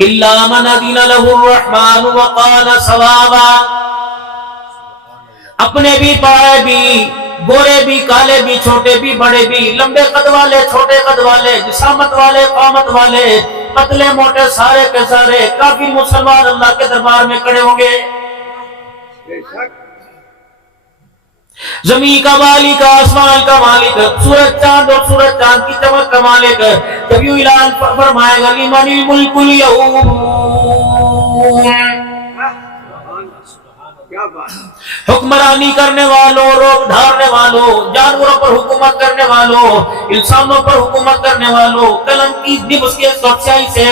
الا من اذن له الرحمن وقال صوابا، اپنے بھی پائے بھی، گورے بھی کالے بھی، چھوٹے بھی بڑے بھی، لمبے قد والے چھوٹے قد والے، جسامت والے قامت والے، پتلے موٹے سارے کے سارے کافی مسلمان اللہ کے دربار میں کھڑے ہوں گے۔ زمین کا مالک، آسمان کا مالک، سورج چاند اور سورج چاند کی چمک کا مالک جب یوں اعلان فرمائے گا لمن الملک اليوم، حکمرانی کرنے والوں، روک ڈھارنے والوں، جانوروں پر حکومت کرنے والوں، انسانوں پر حکومت کرنے والوں، قلم کی نب اس کے سچائی سے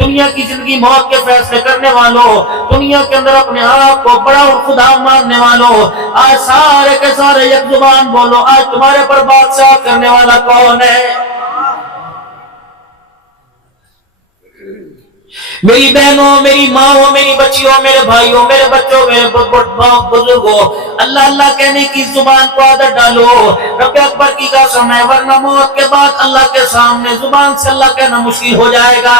دنیا کی زندگی موت کے فیصلے کرنے والوں، دنیا کے اندر اپنے آپ کو بڑا اور خدا ماننے والوں، آج سارے کے سارے یک زبان بولو، آج تمہارے پر بادشاہ کرنے والا کون ہے؟ میری بہنوں، میری ماں، میری بچیوں، میرے بھائیوں، میرے بچوں، میرے بزرگوں، اللہ اللہ کہنے کی زبان کو عادت ڈالو۔ رب اکبر کی قسم ہے، ورنہ موت کے بعد اللہ کے سامنے زبان سے اللہ کہنا مشکل ہو جائے گا۔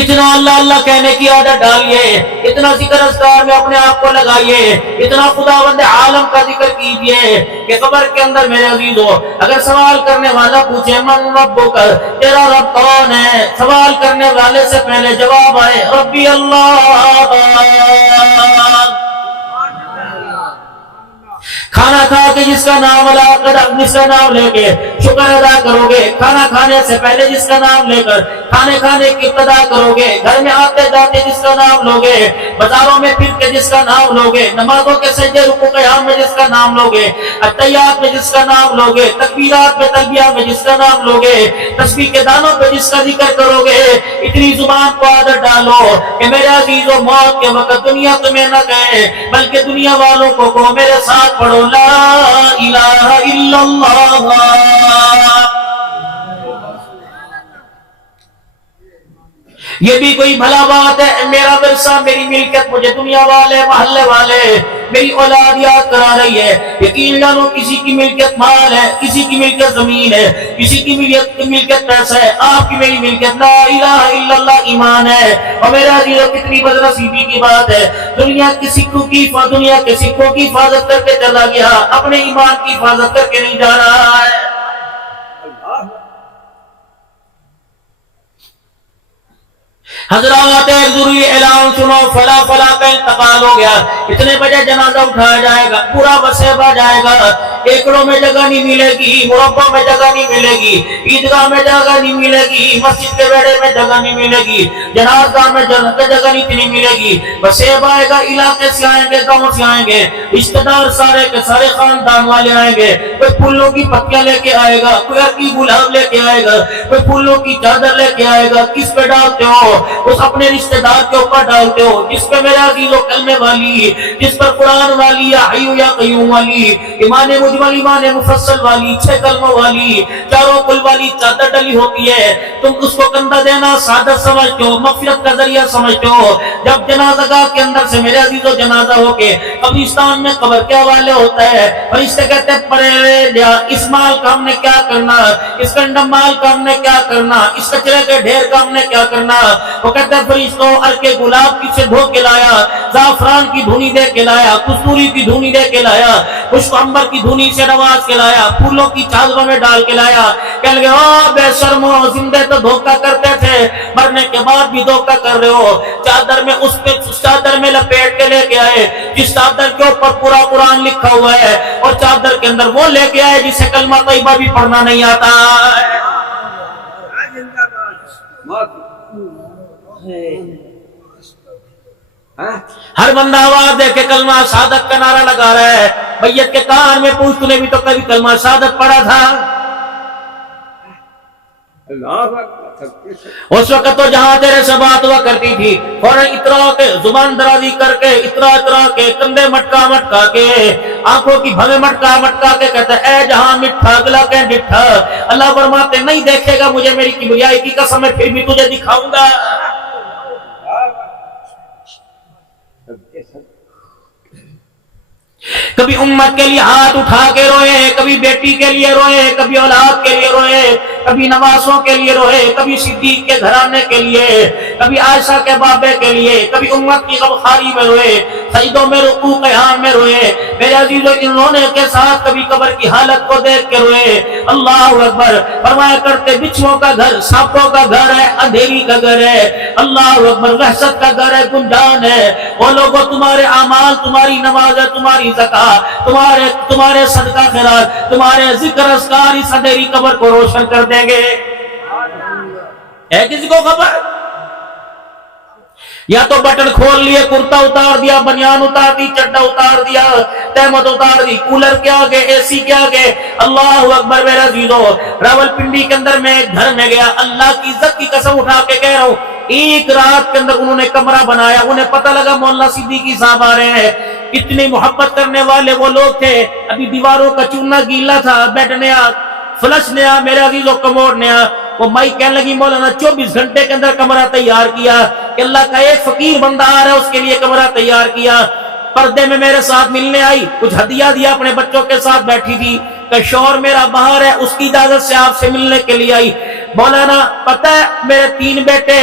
اتنا اللہ اللہ کہنے کی عادت ڈالیے، اتنا ذکر اذکار میں اپنے آپ کو لگائیے، اتنا خداوند عالم کا ذکر کیجئے کہ قبر کے اندر میرے عزیزو اگر سوال کرنے والا پوچھے من ربک، تیرا رب کون ہے، سوال کرنے والے سے پہلے جواب آئے ربی اللہ۔ کھانا کھا کے جس کا نام جس کا نام لے کے شکر ادا کرو گے، کھانا کھانے سے پہلے جس کا نام لے کر کھانے کھانے کی ابتدا کرو گے، گھر میں آتے جاتے جس کا نام لوگے، بازاروں میں پھر کے جس کا نام لوگے، نمازوں کے سجدے رکوع قیام میں جس کا نام لوگے، اتحیات میں جس کا نام لوگے، تکبیرات میں تلبیہ میں جس کا نام لوگے، تسبیح کے دانوں پہ جس کا ذکر کرو گے، اتنی زبان کو عادت ڈالو کہ میرے عزیزو موت کے وقت دنیا تمہیں نہ کہے بلکہ دنیا والوں کو کہو میرے ساتھ پڑھو لا الہ الا اللہ۔ یہ بھی کوئی بھلا بات ہے، میرا ورثہ، میری ملکت مجھے دنیا والے، محلے والے، میری اولاد یاد کرا رہی ہے۔ یقین جانو کسی کی ملکت مال ہے، کسی کی ملکت زمین ہے، کسی کی ملکت پیسہ ہے، آپ کی میری ملکت لا الہ الا اللہ ایمان ہے۔ اور میرے عزیزو کتنی بدنصیبی کی بات ہے، دنیا کے سکوں کی حفاظت کر کے چلا گیا، اپنے ایمان کی حفاظت کر کے نہیں جا رہا ہے۔ حضرات ایک ضروری اعلان سنو، فلا فلا کا انتقال ہو گیا، اتنے بجے جنازہ اٹھایا جائے گا، پورا وسیبہ جائے گا، ایکڑوں میں جگہ نہیں ملے گی، مربع میں جگہ نہیں ملے گی، عیدگاہ میں جگہ نہیں ملے گی، مسجد کے بیڑے میں جگہ نہیں ملے گی، جنازہ میں جگہ نہیں ملے گی، وسیبہ آئے گا، علاقے سے آئیں گے، گاؤں سے آئیں گے، رشتہ دار سارے کے سارے خاندان والے آئیں گے، کوئی پھولوں کی پتیاں لے کے آئے گا، کوئی عرقی گلاب لے کے آئے گا، کوئی پھولوں کی چادر لے کے آئے گا، کس پہ ڈالتے ہو؟ اس اپنے رشتہ دار کے اوپر ڈالتے ہو، جس پہ میرے عزیزو کلمے والی، جس پر قرآن والی، یا حی یا قیوم والی، ایمان مجمل ایمان مفصل والی، 6 کلموں والی، چاروں کل والی چادر ڈلی ہوتی ہے، تم اس کو کندھا دینا سعادت سمجھتے ہو، مغفرت کا ذریعہ سمجھتے ہو۔ جب جنازہ گاہ کے اندر سے میرے عزیزو جنازہ ہو کے قبرستان میں قبر کے حوالے ہوتا ہے، فرشتے کہتے ہیں پرے اس مال کا ہم نے کیا کرنا، اس کنڈم مال کا ہم نے کیا کرنا، اس کچرے کے ڈھیر کا ہم نے کیا کرنا۔ وہ کہتے ہیں فرشتوں عرق گلاب کی سے دھو کے لایا، زعفران کی دھونی دے کے لایا، کستوری کی دھونی دے کے لایا، خشک عنبر کی دھونی سے نواز کے لایا، پھولوں کی چادروں میں ڈال کے لایا۔ کہنے لگے او بے شرمو، زندے تو دھوکہ کرتے تھے، مرنے کے بعد بھی دھوکہ کر رہے ہو۔ چادر میں اس چادر میں لپیٹ کے لے کے آئے جس چادر کے اوپر پورا قرآن لکھا ہوا ہے، اور چادر کے اندر وہ لے کے آئے جسے کلمہ طیبہ بھی پڑھنا نہیں آتا ہے۔ ہر بندہ آواز دے کے کلمہ شہادت کا نعرہ لگا رہا ہے، میت کے کان میں پوچھ تو نے بھی تو کبھی کلمہ شہادت پڑھا تھا؟ اس وقت تو جہاں تیرے سے بات ہوا کرتی تھی فوراً اترا کے زبان درازی کر کے اترا کے کندھے مٹکا کے آنکھوں کی بھویں مٹکا کے کہتا ہے اے جہاں مٹھا گلا کہ ڈٹھا، اللہ فرماتے نہیں دیکھے گا مجھے میری کبریائی کی قسم ہے پھر بھی تجھے دکھاؤں گا۔ کبھی امت کے لیے ہاتھ اٹھا کے روئے، کبھی بیٹی کے لیے روئے، کبھی اولاد کے لیے روئے، کبھی نواسوں کے لیے روئے، کبھی صدیق کے گھرانے کے لیے، کبھی عائشہ کے بابے کے لیے، کبھی امت کی غمخواری میں روئے، سجدوں میں رکوع قیام میں روئے۔ میرے عزیزو، ان رونے کے ساتھ کبھی قبر کی حالت کو دیکھ کے روئے۔ اللہ اکبر، فرمایا کرتے بچھوؤں کا گھر سانپوں کا گھر ہے، اندھیری کا گھر ہے، اللہ اکبر، وحشت کا گھر ہے، گنجان ہے۔ وہ لوگوں، تمہارے اعمال، تمہاری نماز، تمہاری زکات، تمہارے صدقہ خیرات، تمہارے ذکر اذکار اس اندھیری قبر کو روشن کر دیں گے۔ ہے کسی کو خبر؟ یا تو بٹن کھول لیے، کرتا اتار دیا، بنیان اتار دی، چڈا اتار دیا، تہمت اتار دی، کولر کے آگے، اے سی کے آگے۔ اللہ اکبر میرے عزیزو، راول پنڈی کے اندر میں ایک گھر میں گیا، اللہ کی عزت کی قسم اٹھا کے کہہ رہا ہوں، ایک رات کے اندر انہوں نے کمرہ بنایا، انہیں پتہ لگا مولانا صدیقی صاحب آ رہے ہیں۔ اتنی محبت کرنے والے وہ لوگ تھے، ابھی دیواروں کا چونا گیلا تھا، بیڈ نیا، فلش نیا، میرے عزیزو کموڈ نیا۔ وہ مائی کہنے لگی مولانا 24 گھنٹے کے اندر کمرہ تیار کیا، کہ اللہ کا ایک فقیر بندہ آ رہا ہے، اس کے لیے کمرہ تیار کیا۔ پردے میں میرے ساتھ ملنے آئی، کچھ ہدیہ دیا، اپنے بچوں کے ساتھ بیٹھی تھی، کہ شوہر میرا باہر ہے، اس کی اجازت سے آپ سے ملنے کے لیے آئی۔ مولانا پتہ ہے میرے 3 بیٹے،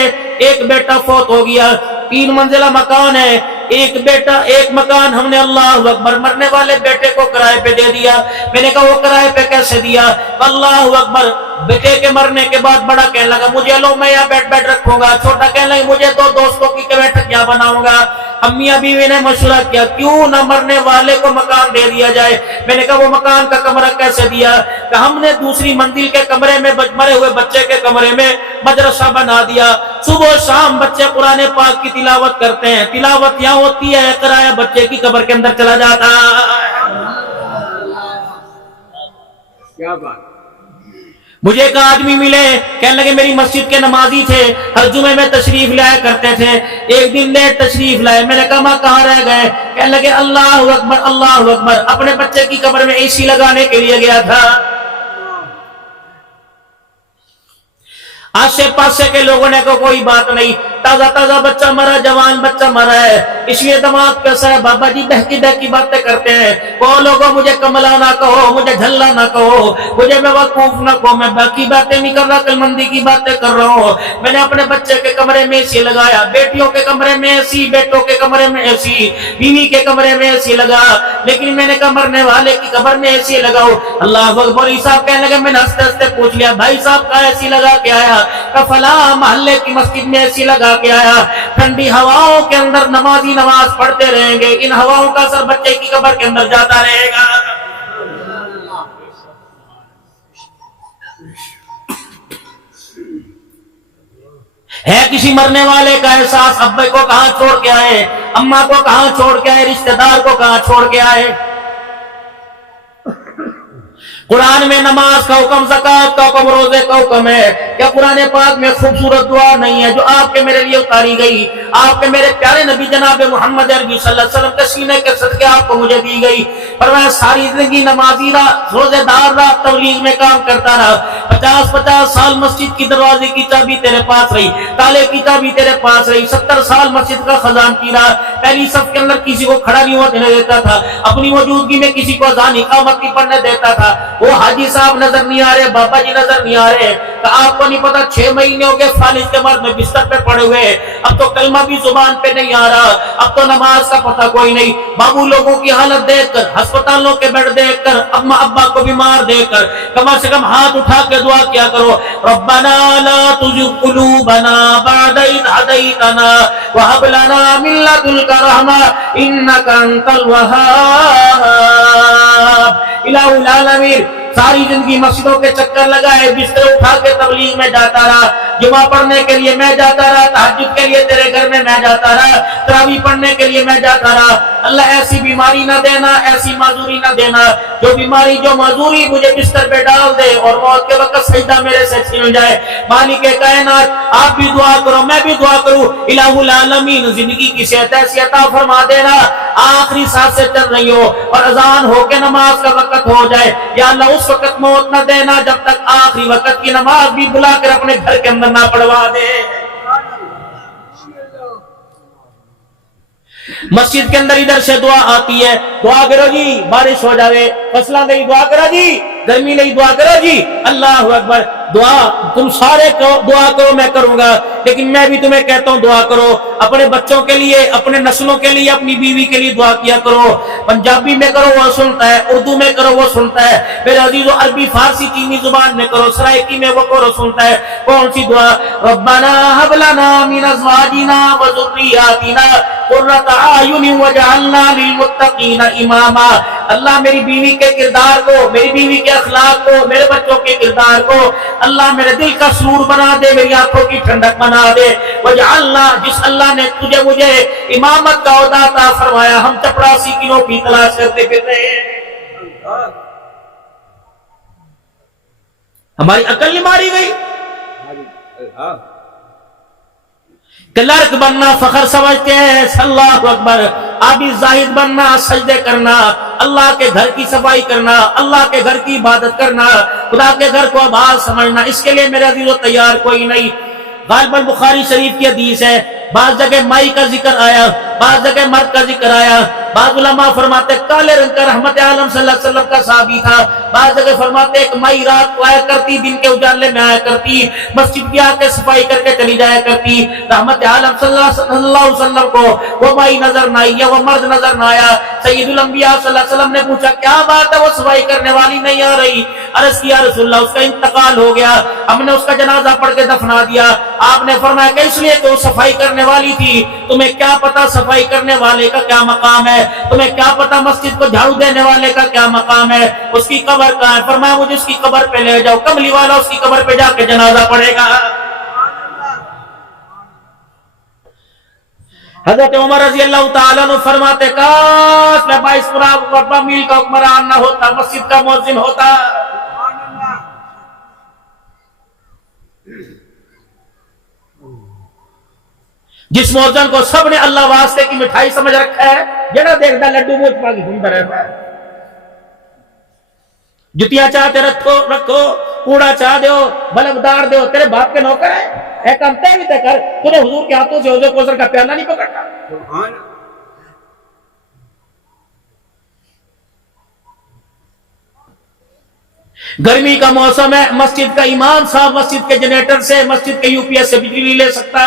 ایک بیٹا فوت ہو گیا، 3 منزلہ مکان ہے، ایک بیٹا، ایک مکان ہم نے اللہ اکبر مرنے والے بیٹے کو کرائے پہ دے دیا۔ میں نے کہا وہ کرائے پہ کیسے دیا؟ اللہ اکبر، بیٹے کے مرنے کے بعد بڑا کہنے لگا مجھے لو میں یہاں بیٹھ رکھوں گا، چھوٹا کہنے لگا مجھے 2 دوستوں کی بیٹھ کیا بناؤں گا۔ امی بیوی نے مشورہ کیا کیوں نہ مرنے والے کو مکان دے دیا جائے۔ میں نے کہا وہ مکان کا کمرہ کیسے دیا؟ کہ ہم نے دوسری منزل کے کمرے میں مرے ہوئے بچے کے کمرے میں مدرسہ بنا دیا، صبح و شام بچے قرآن پاک کی تلاوت کرتے ہیں، تلاوت یہاں ہوتی ہے، قرآن بچے کی قبر کے اندر چلا جاتا ہے۔ کیا بات! مجھے ایک آدمی ملے، کہنے لگے میری مسجد کے نمازی تھے، ہر جمعے میں تشریف لایا کرتے تھے، ایک دن لیٹ تشریف لائے۔ میں نے کہا ماں کہاں رہ گئے؟ کہنے لگے اللہ اکبر، اللہ اکبر، اپنے بچے کی قبر میں اے سی لگانے کے لیے گیا تھا۔ آسے پاسے کے لوگوں نے کہا کوئی بات نہیں، تازہ تازہ بچہ مرا، جوان بچہ مرا ہے، اس لیے دماغ کیسا ہے؟ بابا جی بہکی بہکی باتیں کرتے ہیں۔ وہ لوگوں مجھے کملا نہ کہو، مجھے جھلا نہ کہو، مجھے بیوقوف نہ کہو، میں باقی باتیں نہیں کر رہا، کلمندی کی باتیں کر رہا ہوں۔ میں نے اپنے بچے کے کمرے میں اے سی لگایا، بیٹیوں کے کمرے میں اے سی، بیٹوں کے کمرے میں اے سی، بیوی کے کمرے میں اے سی لگا، لیکن میں نے کہا مرنے والے کی قبر میں اے سی لگاؤ۔ اللہ اکبر، صاحب کہنے لگے، میں نے ہنستے ہنستے پوچھ لیا بھائی صاحب کا اے سی لگا کے آیا؟ کہ فلاں محلے کی مسجد میں اے سی لگا کے آیا، ٹھنڈی ہواؤں کے اندر نمازی نماز پڑھتے رہیں گے، ان ہواؤں کا اثر بچے کی قبر کے اندر جاتا رہے گا۔ ہے کسی مرنے والے کا احساس؟ ابے کو کہاں چھوڑ کے آئے، اماں کو کہاں چھوڑ کے آئے، رشتہ دار کو کہاں چھوڑ کے آئے؟ قرآن میں نماز کا حکم، زکات کا حکم، روزے کا حکم ہے۔ کیا قرآن پاک میں خوبصورت دعا نہیں ہے جو آپ کے میرے لیے اتاری گئی؟ آپ کے میرے پیارے نبی جناب محمد عربی صلی اللہ علیہ وسلم کے سینے کے صدقے آپ کو مجھے دی گئی۔ پر میں ساری زندگی نمازی رہا، روزے دار رہا، تبلیغ میں کام کرتا رہا، 50 سال مسجد کی دروازے کی چابی تیرے پاس رہی، تالے کی چابی تیرے پاس رہی، 70 سال مسجد کا خزان کی رہا، پہلی صف کے اندر کسی کو کھڑا نہیں ہونے دیتا تھا، اپنی موجودگی میں کسی کو اذان اقامت نہیں پڑھنے دیتا تھا۔ وہ حاجی صاحب نظر نہیں آ رہے، بابا جی نظر نہیں آ رہے، کہ آپ کو نہیں پتا 6 مہینے ہو گئے فالج کے مرض میں بستر پہ پڑے ہوئے، اب تو کلمہ بھی زبان پہ نہیں آ رہا، اب تو نماز کا پتہ کوئی نہیں۔ بابو لوگوں کی حالت دیکھ کر، ہسپتالوں کے بیڈ دیکھ کر، اما ابا کو بیمار دیکھ کر، کم سے کم ہاتھ اٹھا کے دعا کیا کرو، ربنا لا تزغ قلوبنا بعد إذ هديتنا وهب لنا من لدنك رحمة إنك أنت الوهاب۔ الہ العالمین، ساری زندگی مسجدوں کے چکر لگائے، بستر اٹھا کے تبلیغ میں جاتا رہا، جمعہ پڑھنے کے لیے میں جاتا رہا، تہجد کے لیے تیرے گھر میں جاتا رہا، تراویح پڑھنے کے لیے میں جاتا رہا۔ اللہ ایسی بیماری نہ دینا، ایسی معذوری نہ دینا، جو بیماری جو معذوری مجھے بستر پہ ڈال دے اور موت کے وقت سجدہ میرے سے چھین جائے۔ مالک کائنات، آپ بھی دعا کرو، میں بھی دعا کروں، الہ العالمین زندگی کی صحت ایسی عطا فرما دینا، آخری سانس سے چل رہی ہو اور اذان ہو کے نماز کا وقت ہو جائے، یا اللہ اس وقت موت نہ دینا جب تک آخری وقت کی نماز بھی بلا کر اپنے گھر کے اندر نہ پڑھوا دے۔ مسجد کے اندر ادھر سے دعا آتی ہے، دعا کرو جی بارش ہو جاوے، فصلہ نہیں دعا کرو جی، گرمی نہیں دعا کرو جی، اللہ اکبر، دعا تم سارے دعا کرو میں کروں گا، لیکن میں بھی تمہیں کہتا ہوں دعا کرو اپنے بچوں کے لیے، اپنے نسلوں کے لیے، اپنی بیوی کے لیے دعا کیا کرو۔ پنجابی میں کرو وہ سنتا ہے، اردو میں کرو وہ سنتا ہے، پھر عزیزو عربی فارسی چینی زبان میں کرو، سرائکی میں وہ کرو سنتا ہے۔ کون سی دعا؟ ربنا هب لنا من ازواجنا وذرياتنا قرۃ اعین واجعلنا للمتقین اماما۔ اللہ میری بیوی کے کردار کو، میری بیوی کے اخلاق کو، میرے بچوں کے کردار کو اللہ میرے دل کا سرور بنا دے، میری آنکھوں کی ٹھنڈک بنا دے۔ وجعلنا، جس اللہ نے تجھے مجھے امامت کا عہدہ عطا فرمایا، ہم چپڑاسی کی نوکری تلاش کرتے پھر رہے ہیں، ہماری عقل نہیں ماری گئی۔ کلرک بننا فخر سمجھتے ہیں، اللہ اکبر، آبی زاہد بننا، سجدے کرنا، اللہ کے گھر کی صفائی کرنا، اللہ کے گھر کی عبادت کرنا، خدا کے گھر کو آباد سمجھنا، اس کے لیے میرے عزیزو تیار کوئی نہیں۔ غالباً بخاری شریف کی حدیث ہے، بعض جگہ مائی کا ذکر آیا، بعض جگہ مرد کا ذکر آیا، بعض علماء فرماتے کالے رنگ کا رحمت عالم صلی اللہ علیہ وسلم کا صحابی تھا، بعض جگہ فرماتے ایک مائی رات کو آیا کرتی، دن کے اجالے میں آیا کرتی، مسجد کی آ کے صفائی کر کے چلی جایا کرتی۔ رحمت عالم صلی اللہ علیہ وسلم کو وہ مائی نظر نہ آئی یا وہ مرد نظر نہ آیا۔ سید الانبیاء صلی اللہ علیہ وسلم نے پوچھا کیا بات ہے وہ صفائی کرنے والی نہیں آ رہی؟ عرض کیا رسول اللہ اس کا انتقال ہو گیا، ہم نے اس کا جنازہ پڑھ کے دفنا دیا۔ آپ نے فرمایا کہ اس لیے تو صفائی کرنے والی تھی، تمہیں کیا پتا صفائی کرنے والے کا کیا مقام ہے، تمہیں کیا پتا مسجد کو جھاڑو دینے والے کا کیا مقام ہے، اس کی قبر کہاں ہے؟ فرمایا مجھے اس کی قبر پہ لے جاؤ، کملی والا اس کی قبر پہ جا کے جنازہ پڑھے گا۔ حضرت عمر رضی اللہ تعالیٰ عنہ فرماتے کاش میں 22 میل کا حکمران نہ ہوتا، مسجد کا مؤذن ہوتا۔ جس مؤذن کو سب نے اللہ واسطے کی مٹھائی سمجھ رکھا ہے، جڑا دیکھتا لڈو منہ چ پا کے گھومتا رہتا ہے، جتیاں چاہتے رکھو، کوڑا چاہ دیو، بلبدار دیو، تیرے باپ کے نوکر ہے، ایک کام تے بھی تے کر، تجھے حضور کے ہاتھوں سے حوض کوثر کا پیالہ نہیں پکڑتا۔ گرمی کا موسم ہے، مسجد کا امام صاحب مسجد کے جنریٹر سے، مسجد کے یو پی ایس سے بجلی لے سکتا۔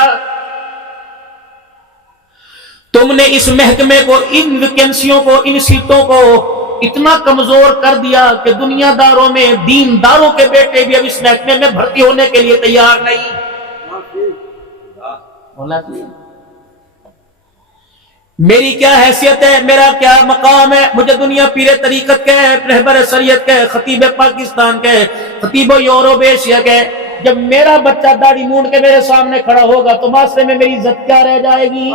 تم نے اس محکمے کو، ان ویکینسیوں کو، ان سیٹوں کو اتنا کمزور کر دیا کہ دنیا داروں میں دینداروں کے بیٹے بھی اب اس محکمے میں بھرتی ہونے کے لیے تیار نہیں۔ میری کیا حیثیت ہے، میرا کیا مقام ہے، مجھے دنیا پیر طریقت کے، رہبر شریعت کے، خطیب پاکستان کے، خطیب یورپ ایشیا کے، جب میرا بچہ داڑھی مونڈ کے میرے سامنے کھڑا ہوگا تو معاشرے میں میری عزت کیا رہ جائے گی؟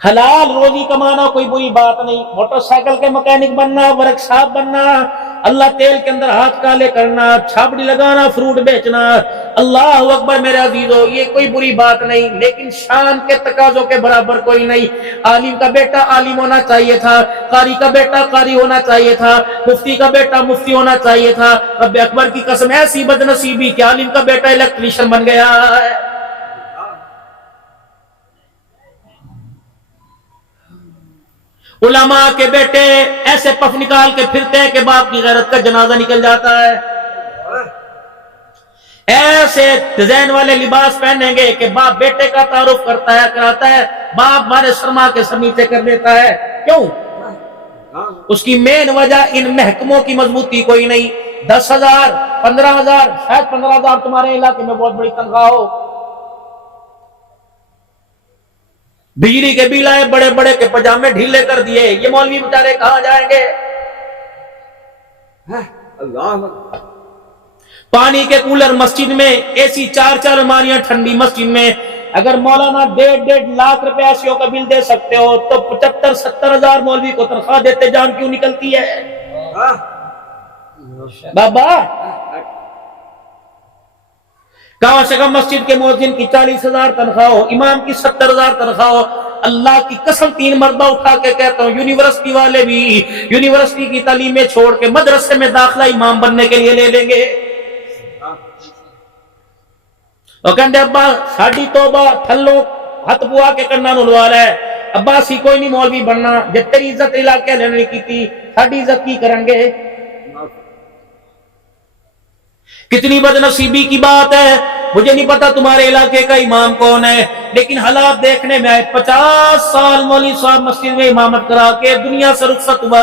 حلال روزی کمانا کوئی بری بات نہیں، موٹر سائیکل کے مکینک بننا، ورک شاپ بننا، اللہ تیل کے اندر ہاتھ کالے کرنا، چھاپڑی لگانا، فروٹ بیچنا، اللہ اکبر میرے عزیزو، یہ کوئی بری بات نہیں، لیکن شان کے تقاضوں کے برابر کوئی نہیں۔ عالم کا بیٹا عالم ہونا چاہیے تھا، قاری کا بیٹا قاری ہونا چاہیے تھا، مفتی کا بیٹا مفتی ہونا چاہیے تھا۔ رب اکبر کی قسم ایسی بدنصیبی کہ عالم کا بیٹا الیکٹریشین بن گیا ہے۔ علماء کے بیٹے ایسے پف نکال کے پھرتے ہیں کہ باپ کی غیرت کا جنازہ نکل جاتا ہے، ایسے ڈیزائن والے لباس پہنیں گے کہ باپ بیٹے کا تعارف کراتا ہے، باپ ہمارے سرما کے سمیتے کر دیتا ہے۔ کیوں؟ اس کی مین وجہ ان محکموں کی مضبوطی کوئی نہیں۔ 10,000 15,000 شاید 15,000 تمہارے علاقے میں بہت بڑی تنخواہ ہو، بجلی کے بل آئے بڑے بڑے کے پجامے ڈھیلے کر دیے، یہ مولوی بیچارے کہاں جائیں گے؟ پانی کے کولر مسجد میں، اے سی 4 الماریاں ٹھنڈی مسجد میں، اگر مولانا 1.5 لاکھ روپے ایسیوں کا بل دے سکتے ہو تو 75-70 ہزار مولوی کو تنخواہ دیتے جان کیوں نکلتی ہے؟ بابا کہاں سے کم مسجد کے مؤذن کی 40,000 تنخواہ ہو، امام کی 70,000 تنخواہ ہو۔ اللہ کی قسم 3 مرتبہ اٹھا کے کہتا ہوں، یونیورسٹی والے بھی یونیورسٹی کی تعلیمیں چھوڑ کے مدرسے میں داخلہ امام بننے کے لیے لے لیں گے۔ وہ کہندے ابا ساڈی توبہ تھلوں ہاتھ بوا کے کناں نوں لوا لے، ابا اسی کوئی نہیں مولوی بننا، جب تیری عزت علاقے نے نہیں کیتی ساڈی عزت کی کریں گے؟ کتنی بد نصیبی کی بات ہے۔ مجھے نہیں پتا تمہارے علاقے کا امام کون ہے، لیکن حالات دیکھنے میں آئے 50 سال مولوی صاحب مسجد میں امامت کرا کے دنیا سے رخصت ہوا،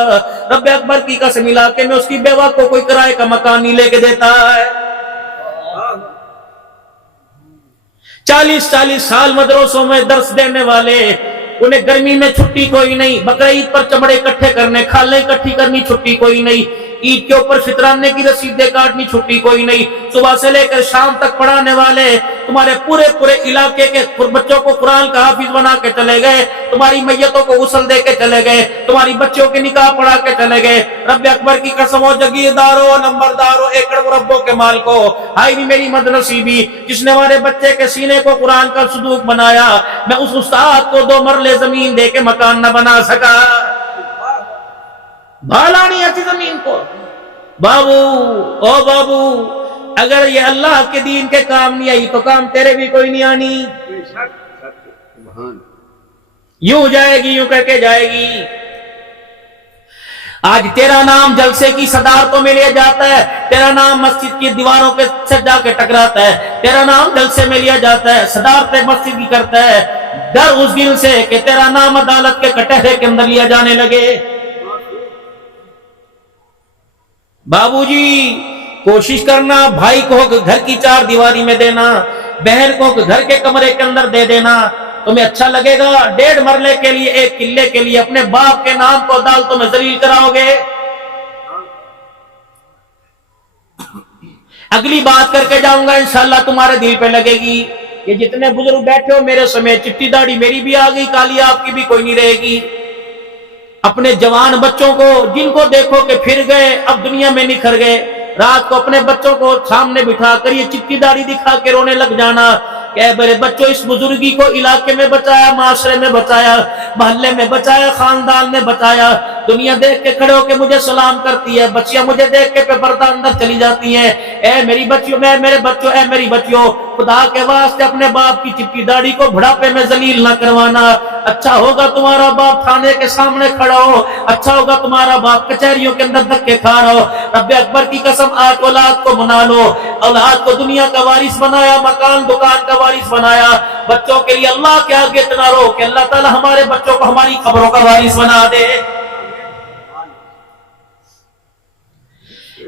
رب اکبر کی قسم علاقے میں اس کی بیوہ کو کوئی کرائے کا مکان نہیں لے کے دیتا ہے۔ 40 سال مدرسوں میں درس دینے والے، انہیں گرمی میں چھٹی کوئی نہیں، بقرعید پر چمڑے اکٹھے کرنے، کھالیں اکٹھی کرنی چھٹی کوئی نہیں، عید کے اوپر فطرانے کی رسیدیں کاٹنی چھٹی کوئی نہیں، صبح سے لے کر شام تک پڑھانے والے تمہارے پورے علاقے کے بچوں کو قرآن کا حافظ بنا کے چلے گئے، تمہاری میتوں کو غسل دے کے چلے گئے، تمہاری بچوں کے نکاح پڑھا کے چلے گئے۔ رب اکبر کی قسم ہو جگیردارو، نمبردارو، ایکڑ مربوں کے مال کو، ہائی نہیں میری مد نصیبی جس نے ہمارے بچے کے سینے کو قرآن کا صدوق بنایا، میں اس استاد کو 2 مرلے زمین دے کے مکان نہ بنا سکا، بھالا نہیں ایسی زمین کو۔ بابو او بابو، اگر یہ اللہ کے دین کے کام نہیں آئی تو کام تیرے بھی کوئی نہیں آنی، یوں جائے گی، یوں کر کے جائے گی۔ آج تیرا نام جلسے کی صدارتوں میں لیا جاتا ہے، تیرا نام مسجد کی دیواروں پہ سے جا کے ٹکراتا ہے، تیرا نام جلسے میں لیا جاتا ہے، صدارت مسجد کی کرتا ہے، ڈر اس دن سے کہ تیرا نام عدالت کے کٹہرے کے اندر لیا جانے لگے۔ بابو جی کوشش کرنا بھائی کو گھر کی 4 دیواری میں دینا، بہن کو گھر کے کمرے کے اندر دے دینا، تمہیں اچھا لگے گا؟ 1.5 مرلے کے لیے، 1 قلعے کے لیے اپنے باپ کے نام کو عدالتوں میں ذلیل کراؤ گے؟ اگلی بات کر کے جاؤں گا انشاءاللہ تمہارے دل پہ لگے گی۔ یہ جتنے بزرگ بیٹھے ہو میرے سمیت، چٹی داڑھی میری بھی آ گئی، کالی آپ کی بھی کوئی نہیں رہے گی۔ اپنے جوان بچوں کو جن کو دیکھو کہ پھر گئے، اب دنیا میں نکھر گئے، رات کو اپنے بچوں کو سامنے بٹھا کر یہ چٹی داڑھی دکھا کے رونے لگ جانا کہ اے میرے بچوں، اس بزرگی کو علاقے میں بچایا، معاشرے میں بچایا، محلے میں بچایا، خاندان میں بچایا، دنیا دیکھ کے کھڑے ہو کے مجھے سلام کرتی ہے، بچیاں مجھے دیکھ کے پہ پردہ اندر چلی جاتی ہیں، اے میری بچیوں، میں میرے بچوں، اے میری بچیوں، خدا کے واسطے اپنے باپ کی چٹی داڑھی کو بڑھاپے میں ذلیل نہ کروانا۔ اچھا ہوگا تمہارا باپ تھانے کے سامنے کھڑا ہو، اچھا ہوگا تمہارا باپ کچہریوں کے اندر دھکے کھا رہا ہو۔ رب اکبر کی قسم، آج اولاد کو منا لو، اولاد کو دنیا کا وارث بنایا، مکان دکان کا وارث بنایا، بچوں کے لیے اللہ کے آگے اتنا رو کہ اللہ تعالی ہمارے بچوں کو ہماری قبروں کا وارث بنا دے۔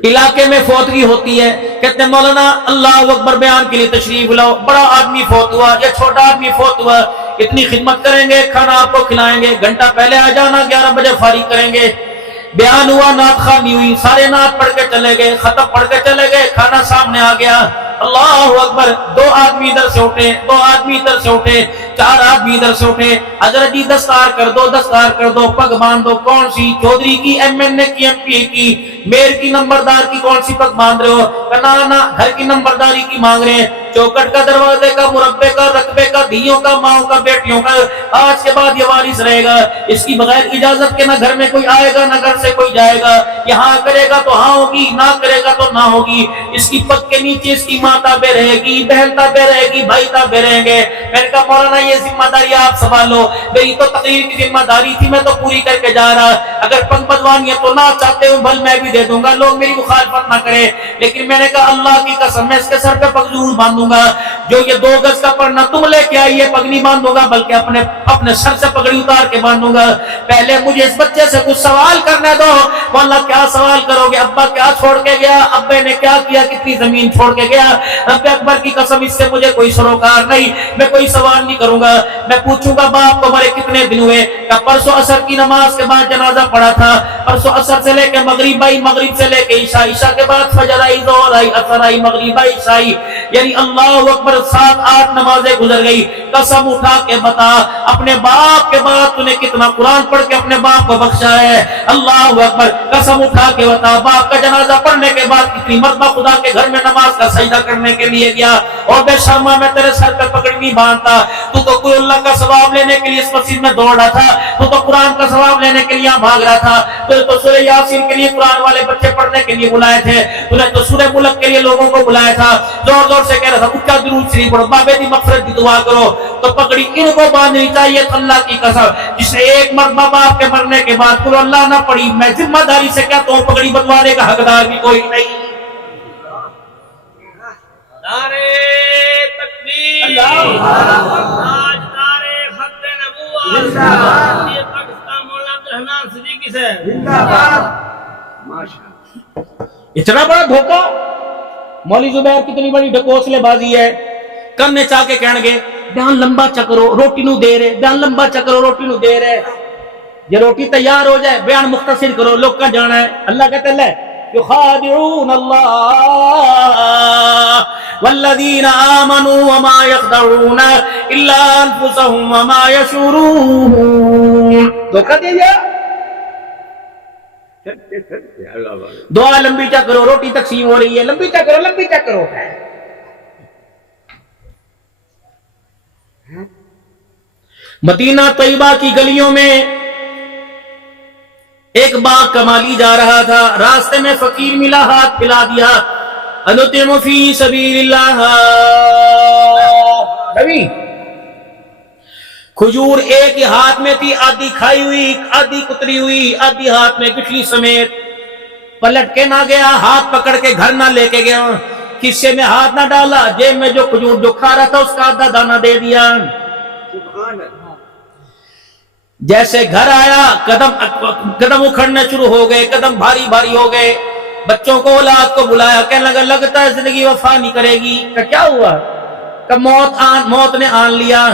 علاقے میں فوتگی ہوتی ہے، کہتے ہیں مولانا اللہ اکبر بیان کے لیے تشریف لاؤ، بڑا آدمی فوت ہوا یا چھوٹا آدمی فوت ہوا، اتنی خدمت کریں گے، کھانا آپ کو کھلائیں گے، گھنٹہ پہلے آ جانا، 11 بجے فارغ کریں گے۔ بیان ہوا، نعت خوانی ہوئی، سارے نعت پڑھ کے چلے گئے، ختم پڑھ کے چلے گئے، کھانا سامنے آ گیا، اللہ اکبر، 2 آدمی ادھر سے اٹھے، 2 آدمی ادھر سے اٹھے، 4 آدمی ادھر سے اٹھے، حضرت جی دستار کر دو، دستار کر دو، پگ باندھ دو، کون سی؟ چودھری کی، ایم این اے کی، ایم پی کی، میر کی، نمبردار کی، کون سی پگ باندھ رہے ہو؟ کہنا گھر کی نمبرداری کی مانگ رہے ہیں، چوکٹ کا، دروازے کا، مربے کا، رقبے کا، دھیوں کا، ماؤں کا، بیٹیوں کا، آج کے بعد یہ وارث رہے گا، اس کی بغیر اجازت کے نہ گھر میں کوئی آئے گا، نہ گھر سے کوئی جائے گا، یہاں کرے گا تو ہاں ہوگی، نہ کرے گا تو نہ ہوگی، اس کی پگ کے نیچے اس کی ماں تابع رہے گی، بہن تابع رہے گی، بھائی تابع رہیں گے۔ میں نے کہا مولانا یہ ذمہ داری آپ سنبھالو، میری تو تقریر کی ذمہ داری تھی، میں تو پوری کر کے جا رہا، اگر پگ بدوانی ہے تو نہ چاہتے ہوں بھل میں بھی دے دوں گا، لوگ میری مخالفت نہ کرے، لیکن میں نے کہا اللہ کی قسم میں اس کے سر پہ پگ ضرور باندھوں گا، جو یہ 2 گز کا پرنا تم لے کے آئیے، پگ نہیں باندھوں گا بلکہ اپنے سر سے پگڑی اتار کے باندھوں گا۔ پہلے مجھے اس بچے سے کچھ سوال کرنے دو۔ مولا کیا سوال کرو گے؟ ابا کیا چھوڑ کے گیا، ابے نے کیا کیا، کتنی زمین چھوڑ کے گیا؟ رب اکبر کی قسم اس سے مجھے کوئی سروکار نہیں، میں کوئی سوال نہیں کروں گا، میں پوچھوں گا باپ کو مرے کتنے دن ہوئے؟ کہ پرسوں عصر کی نماز کے بعد جنازہ پڑھا تھا، پرسوں عصر سے لے کے مغرب آئی، مغرب سے لے کے عشاء، عشاء کے بعد فجر آئی، ظہر آئی، عصر آئی، مغرب آئی، عشاء آئی، یعنی اللہ اکبر 7-8 نمازیں گزر گئی۔ قسم اٹھا کے بتا اپنے باپ کے بعد تو نے کتنا قرآن پڑھ کے اپنے باپ کو بخشا ہے؟ اللہ اکبر، قسم اٹھا کے بتا باپ کا جنازہ پڑھنے کے بعد کتنی مرتبہ خدا کے گھر میں نماز کا سجدہ کرنے کے لیے گیا؟ اور بے شرما میں تیرے سر پہ پگڑی نہیں باندھتا، تو کوئی اللہ کا ثواب لینے کے لیے اس مسجد میں دوڑ رہا تھا، تو قرآن کا ثواب لینے کے لیے بھاگ رہا تھا، تو سورہ یاسین کے لیے قرآن والے بچے پڑھنے پڑھنے کے لیے بلائے تھے، تو نے تو سورہ ملک کے لیے لوگوں کو بلایا تھا، زور زور سے کہہ رہا تھا اونچا درود شریف پڑھو، بابے دی مغفرت کی دعا کرو، تو پگڑی ان کو باندھنی چاہیے تھا اللہ کی قسم، جس نے ایک مرتبہ باپ کے مرنے کے بعد قل اللہ نہ پڑھی، میں ذمہ داری سے کہتا ہوں پگڑی بندھوانے کا حقدار بھی کوئی نہیں۔ نعرہ تکبیر، آج نعرہ ختم نبوت، یہ پاکستان مولانا عبدالرحمن صدیقی سے اتنا بڑا دھوکہ، مولوی زبیر کتنی بڑی ڈھکوسلے بازی ہے، کرنے چاہ کے کہنے گے بیان لمبا چکرو روٹی نو دے رہے، بیان لمبا چکرو روٹی نو دے رہے، یہ روٹی تیار ہو جائے بیان مختصر کرو، لوگ کا جانا ہے۔ اللہ کہتے ہیں یخادعون اللہ والذین آمنوا وما یخدعون الا انفسهم وما یشعرون، دھوکہ دے دیا۔ دعا لمبی چکرو، روٹی تقسیم ہو رہی ہے، لمبی چکرو لمبی چکرو ہے۔ مدینہ طیبہ کی گلیوں میں ایک باغ کا مالی جا رہا تھا، راستے میں فقیر ملا، ہاتھ پھیلا دیا، انطعم فی سبیل اللہ، نبی کھجور ایک ہی ہاتھ میں تھی، آدھی کھائی ہوئی آدھی کتری ہوئی، آدھی ہاتھ میں گٹھلی سمیت، پلٹ کے نہ گیا، ہاتھ پکڑ کے گھر نہ لے کے گیا، کسے میں ہاتھ نہ ڈالا، جیب میں جو کھجور جو کھا رہا تھا اس کا آدھا دانہ دے دیا۔ جیسے گھر آیا قدم اکھڑنے شروع ہو گئے، قدم بھاری بھاری ہو گئے، بچوں کو اولاد کو بلایا، کہنے لگا لگتا ہے زندگی وفا نہیں کرے گی، کہ کیا ہوا؟ کہ موت نے آن لیا،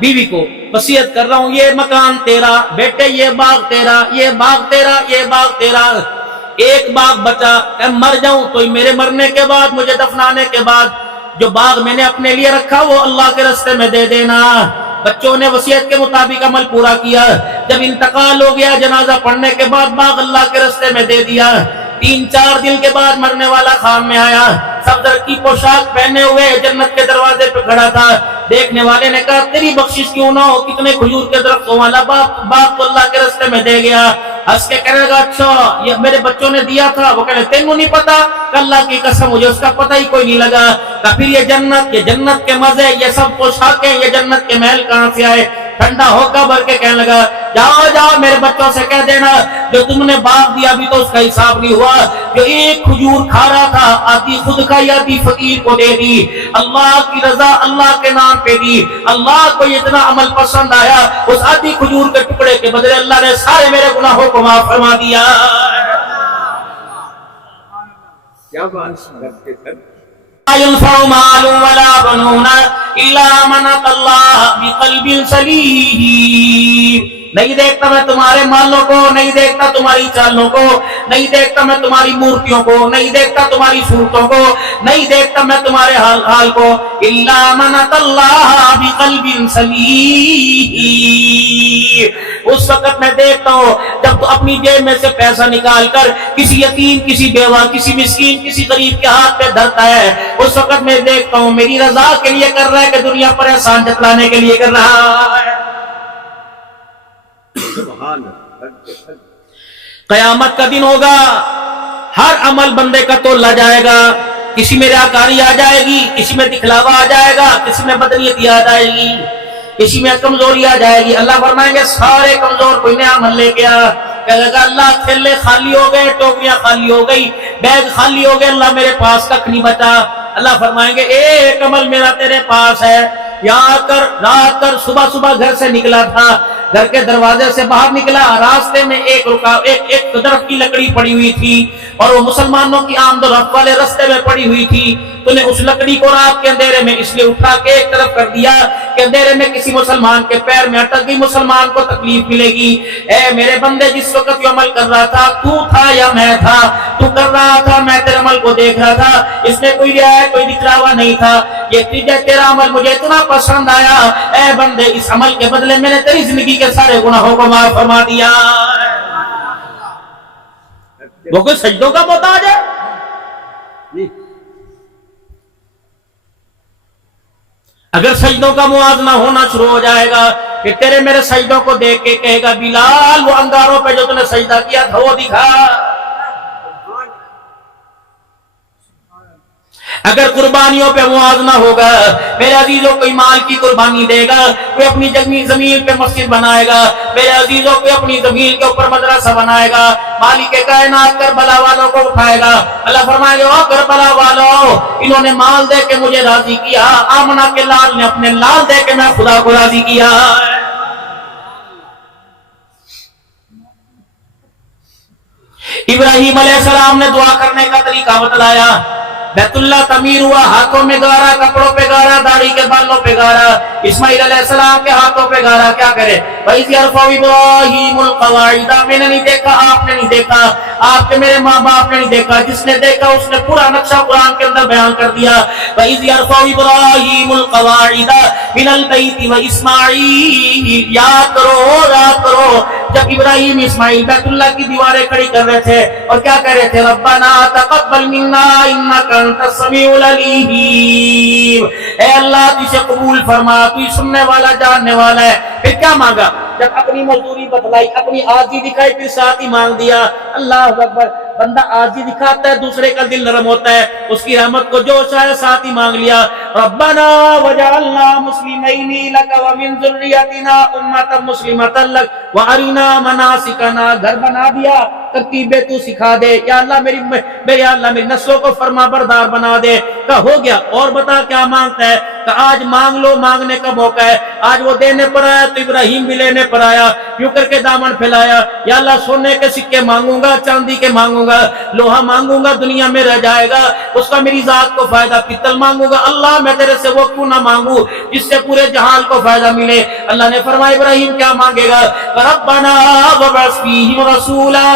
بیوی کو وصیت کر رہا ہوں یہ مکان تیرا، بیٹے یہ باغ تیرا، یہ باغ تیرا، یہ باغ تیرا، ایک باغ بچا، کہ مر جاؤں تو میرے مرنے کے بعد مجھے دفنانے کے بعد جو باغ میں نے اپنے لیے رکھا وہ اللہ کے راستے میں دے دینا۔ بچوں نے وصیت کے مطابق عمل پورا کیا، جب انتقال ہو گیا جنازہ پڑھنے کے بعد باغ اللہ کے راستے میں دے دیا۔ 3-4 دن کے بعد مرنے والا خام میں آیا، صفدر کی پوشاک پہنے ہوئے جنت کے دروازے پہ کھڑا تھا، دیکھنے والے نے کہا تیری بخشش کیوں نہ ہو، کتنے کھجور کے درختوں والا باغ تو اللہ کے راستے میں دے گیا۔ ہنس کے کہنے لگا اچھا یہ میرے بچوں نے دیا تھا، وہ کہنے تینوں نہیں پتا؟ کہ اللہ کی قسم مجھے اس کا پتہ ہی کوئی نہیں لگا۔ کہ پھر یہ جنت کے مزے، یہ سب پوشاکیں، یہ جنت کے محل کہاں سے آئے؟ ٹھنڈا ہو کر بھر کے کہنے لگا جاؤ جاؤ میرے بچوں سے کہہ دینا جو تم نے باغ دیا ابھی تو اس کا حساب نہیں ہوا، جو ایک کھجور کھا رہا تھا آدھی خود کھائی آدھی فقیر کو دے دی، اللہ کی رضا اللہ کے نام پہ دی، اللہ کو اتنا عمل پسند آیا اس آدھی کھجور کے ٹکڑے کے بدلے اللہ نے سارے میرے گناہوں کو معاف فرما دیا۔ کیا بات لا ينفع مال ولا بنون الا من اتى الله بقلب سلیم، نہیں دیکھتا میں تمہارے مالوں کو، نہیں دیکھتا تمہاری چالوں کو، نہیں دیکھتا میں تمہاری مورتیوں کو، نہیں دیکھتا تمہاری صورتوں کو، نہیں دیکھتا میں تمہارے حال کو، الا من اتى الله بقلب سلیم، اس وقت میں دیکھتا ہوں جب تو اپنی جیب میں سے پیسہ نکال کر کسی یتیم کسی بیوہ کسی مسکین کسی غریب کے ہاتھ پہ دھرتا ہے، اس وقت میں دیکھتا ہوں میری رضا کے لیے کر رہا ہے کہ دنیا پر احسان جتلانے کے لیے کر رہا ہے۔ قیامت کا دن ہوگا، ہر عمل بندے کا تولا جائے گا، کسی میں ریاکاری آ جائے گی، کسی میں دکھلاوا آ جائے گا، کسی میں بدنیتی آ جائے گی، کسی میں کمزوری آ جائے گی۔ اللہ فرمائیں گے سارے کمزور کوئی نیا عمل لے کے آ، کہے گا اللہ تھیلے خالی ہو گئے، ٹوکریاں خالی ہو گئی، بیگ خالی ہو گئے، اللہ میرے پاس تک نہیں بچا۔ اللہ فرمائیں گے ایک عمل میرا تیرے پاس ہے، یا کر رات کر صبح گھر سے نکلا تھا، گھر کے دروازے سے باہر نکلا، راستے میں ایک درخت کی لکڑی پڑی ہوئی تھی اور وہ مسلمانوں کی آمد و رفت والے راستے میں پڑی ہوئی تھی، تو نے اس لکڑی کو رات کے اندھیرے میں اس لیے اٹھا کے ایک طرف کر دیا کہ اندھیرے میں کسی مسلمان کے پیر میں اٹک گئی، مسلمان کو تکلیف ملے گی۔ اے میرے بندے جس وقت یہ عمل کر رہا تھا تو تھا یا میں تھا؟ تو کر رہا تھا، میں تیرے عمل کو دیکھ رہا تھا، اس میں کوئی رعایت کوئی دکھلاوا نہیں تھا، یہ تیرا عمل مجھے اتنا پسند آیا، اے بندے اس عمل کے بدلے میں نے تیری زندگی کے سارے گناہوں کو معاف فرما دیا۔ وہ کوئی سجدوں کا محتاج ہے؟ اگر سجدوں کا موازنہ ہونا شروع ہو جائے گا کہ تیرے میرے سجدوں کو دیکھ کے کہے گا بلال وہ انگاروں پہ جو تُو نے سجدہ کیا تھا وہ دکھا، اگر قربانیوں پہ موازنہ ہوگا، میرے عزیزوں کوئی مال کی قربانی دے گا، کوئی اپنی زمین پہ مسجد بنائے گا، میرے عزیزوں کوئی اپنی زمین کے اوپر مدرسہ بنائے گا، مالک کائنات کربلا والوں کو اٹھائے گا۔ اللہ فرمائے گا او کربلا والوں، انہوں نے مال دے کے مجھے راضی کیا، آمنہ کے لال نے اپنے لال دے کے میں خدا کو راضی کیا۔ ابراہیم علیہ السلام نے دعا کرنے کا طریقہ بتلایا، بیت اللہ تعمیر ہوا، ہاتھوں میں گارا، کپڑوں پہ گارا، داڑھی کے بالوں پہ گارا، اسماعیل علیہ السلام کے ہاتھوں پہ گارا، کیا کرے؟ وَإِذْ يَرْفَعُ إِبْرَاهِيمُ الْقَوَاعِدَ، میں نے نہیں دیکھا، آپ نے نہیں دیکھا، آپ کے میرے ماں باپ نے نہیں دیکھا، جس نے دیکھا اس نے پورا نقشہ قرآن کے اندر بیان کر دیا۔ وَإِذْ يَرْفَعُ إِبْرَاهِيمُ الْقَوَاعِدَ مِنَ الْبَيْتِ وَإِسْمَاعِيلُ، یاد کرو جب ابراہیم اسماعیل بیت اللہ کی دیواریں کھڑی کر رہے تھے اور کیا کر رہے تھے؟ ربنا تقبل منا انک انت السمیع العلیم، اے اللہ تجھے قبول فرما، تو سننے والا جاننے والا ہے۔ پھر کیا مانگا؟ جب اپنی مزدوری بتلائی، اپنی عاجزی دکھائی، پھر ساتھ ہی مانگ دیا۔ اللہ اکبر، بندہ عاجزی دکھاتا ہے دوسرے کا دل نرم ہوتا ہے، اس کی رحمت کو جوش آیا، ساتھ ہی مانگ لیا۔ ربنا وجعلنا مسلمین لک ومن ذریتنا امۃ مسلمۃ لک وارنا مناسکنا، گھر بنا دیا، ترتیبیں تو سکھا دے، یا اللہ میری نسلوں کو فرما بردار بنا دے۔ کہ ہو گیا، اور بتا کیا مانگتا ہے؟ کہ آج مانگ لو، مانگنے کا موقع ہے۔ آج وہ دینے پر آیا تو ابراہیم بھی لینے پر آیا، یوں کر کے دامن پھیلایا، یا اللہ سونے کے سکے مانگوں گا، چاندی کے مانگوں گا، لوہا مانگوں گا دنیا میں رہ جائے گا، اس کا میری ذات کو فائدہ، پتل مانگوں گا، اللہ میں تیرے سے وہ کیوں نہ مانگوں جس سے پورے جہان کو فائدہ ملے۔ اللہ نے فرمایا ابراہیم کیا مانگے گا؟ ربنا وابعث فیہم رسولا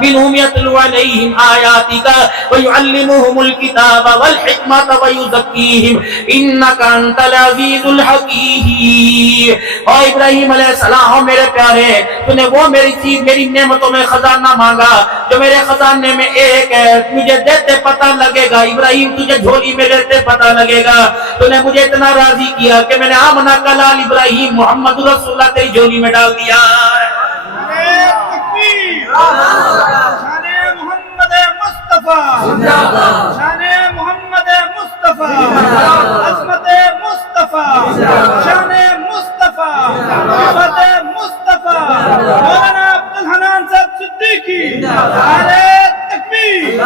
منہم یتلو علیہم آیاتک ویعلمہم الکتاب والحکمت ویزکیہم انک انت العزیز الحکیم۔ اور ابراہیم علیہ السلام، میرے پیارے، تو نے وہ میری چیز، میری نعمتوں میں خزانہ مانگا جو میرے خزانے میں ایک ہے، مجھے دیتے پتہ لگے گا۔ ابراہیم تجھے جھولی میں لیتے پتہ لگے گا، تو نے مجھے اتنا راضی کیا کہ میں نے آمنہ کا لال ابراہیم محمد رسول اللہ تیری جھولی میں ڈال دیا۔ شان محمد مصطفیٰ، شان محمد مصطفیٰ، عظمت مصطفیٰ، شان مصطفیٰ، عظمت مصطفیٰ، مولانا عبدالحنان صاحب صدیقی، نعرہ تکبیر۔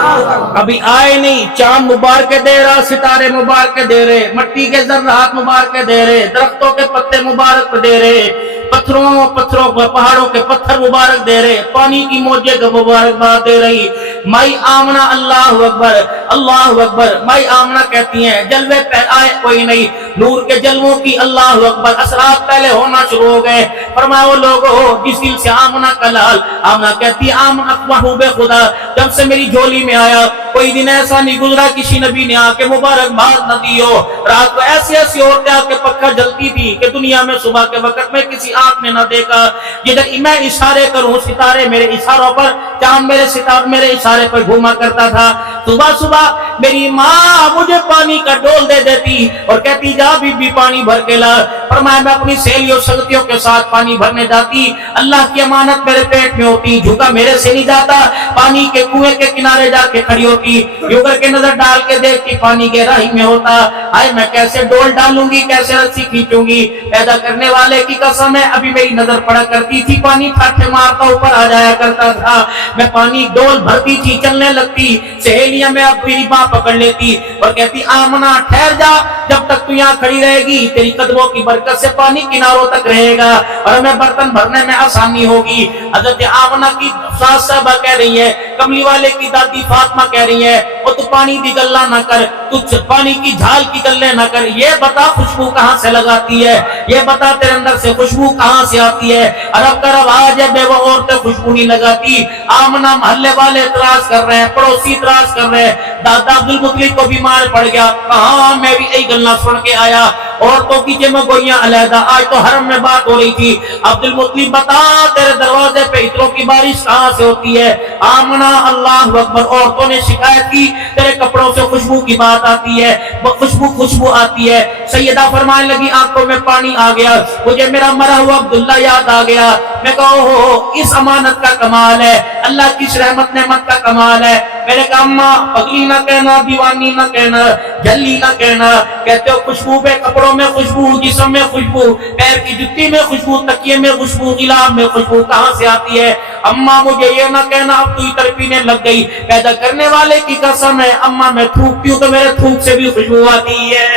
ابھی آئے نہیں، چاند مبارک دے رہا، ستارے مبارک دے رہے، مٹی کے ذرات مبارک دے رہے، درختوں کے پتے مبارک دے رہے، پتھروں پہاڑوں کے پتھر مبارک دے رہے، پانی کی موجیں کو مبارکباد دے رہی۔ مائی آمنہ، اللہ اکبر اللہ اکبر، مائی آمنہ کہتی ہیں جلوے پہ آئے کوئی نہیں، نور کے جلووں کی اللہ اکبر اثرات پہلے ہونا شروع ہو گئے۔ فرمایا وہ لوگ ہو جس دل سے آمنہ کا لال، آمنہ کہتی آمنہ محبوب خدا جب سے میری جھولی میں آیا، کوئی دن ایسا نہیں گزرا کسی نبی نے آ کے مبارکباد نہ دی ہو۔ رات کو ایسی عورتیں آ کے پکا جلتی تھی کہ دنیا میں صبح کے وقت میں کسی آنکھ نے نہ دیکھا۔ جدھر میں اشارے کروں ستارے میرے اشاروں پر، چاند میرے ستارے میرے اشارے پر گھوما کرتا تھا۔ صبح صبح میری ماں مجھے پانی کا ڈول دے دیتی اور کہتی جا بی بی پانی بھر کے لا۔ فرمایا میں اپنی سہیلیوں سنگتیوں کے ساتھ پانی بھرنے جاتی، اللہ کی امانت میرے پیٹ میں ہوتی، جھکا میرے سے نہیں جاتا، پانی کے کنویں کے کنارے جا کے کھڑی ہوتی، یوں کر کے نظر ڈال کے دیکھتی پانی گہرائی میں ہوتا۔ آئے میں کیسے ڈول ڈالوں گی، کیسے رسی کھینچوں گی؟ پیدا کرنے والے کی قسم ہے ابھی میری نظر پڑا کرتی تھی، پانی ٹھاٹھے مارتا اوپر آ جایا کرتا تھا، میں پانی ڈول بھرتی تھی، چلنے لگتی، سہیلیاں میں اب میری باں پکڑ لیتی اور کہتی آمنہ ٹھہر جا، جب تک تو یہاں کھڑی رہے گی تیری قدموں کی برکت سے پانی کناروں تک رہے گا اور ہمیں برتن بھرنے میں آسانی ہوگی۔ حضرت آمنہ کی ساس صاحبہ کہہ رہی ہے، کملی والے کی دادی فاطمہ کہہ رہی ہے، وہ تو پانی دی گلا نہ کر، تو پانی کی جھال کی گلے نہ کر، یہ بتا خوشبو کہاں سے لگاتی ہے، یہ بتا تیرے اندر سے خوشبو کہاں سے آتی ہے۔ عرب کا رواج ہے بے وہ عورتیں خوشبو نہیں لگاتی۔ آمنہ محلے والے اعتراض کر رہے ہیں، پڑوسی اعتراض کر رہے ہیں، دادا عبدالمطلب کو بیمار پڑ گیا، کہاں میں بھی یہی گلا سن کے آیا، عورتوں کی جمع گوئیاں علیحدہ، آج تو حرم میں بات ہو رہی تھی، عبدالمطلب بتا تیرے دروازے پہ عطروں کی بارش کہاں سے ہوتی ہے؟ آمنہ اللہ اکبر، عورتوں نے شکایت کی تیرے کپڑوں سے خوشبو کی بات آتی ہے، خوشبو آتی ہے۔ سیدہ فرمانے لگی آنکھوں میں پانی آ گیا، مجھے میرا مرا ہوا عبداللہ یاد آ گیا۔ میں کہا ہو اس امانت کا کمال ہے، اللہ کی اس رحمت نعمت کا کمال ہے۔ میں نے کہا اماں پگلی نہ کہنا، دیوانی نہ کہنا، جلی نہ کہنا، کہتے ہو خوشبو پہ، کپڑوں میں خوشبو، جسم میں خوشبو، پیر کی جتی میں خوشبو، تکیے میں خوشبو، غلاف میں خوشبو کہاں سے آتی ہے؟ اماں مجھے یہ نہ کہنا اب تو عطر پینے لگ گئی، پیدا کرنے والے کی قسم ہے اماں میں تھوکتی ہوں تو میرے تھوک سے بھی خوشبو آتی ہے۔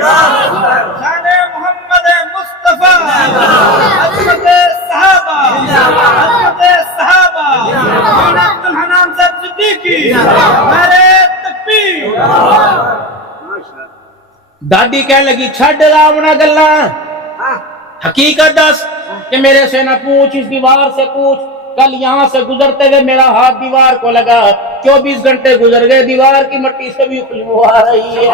شان محمد مصطفیٰ، عظمت صحابہ، عظمت صحابہ، مولانا عبدالحنان صاحب صدیقی، نعرہ تکبیر۔ دادی کہنے لگی چھڈ راونا گلا، حقیقت دس کہ میرے سے نہ پوچھ، اس دیوار سے پوچھ۔ کل یہاں سے گزرتے ہوئے میرا ہاتھ دیوار کو لگا، 24 گھنٹے گزر گئے، دیوار کی مٹی سے بھی خوشبو آ رہی ہے۔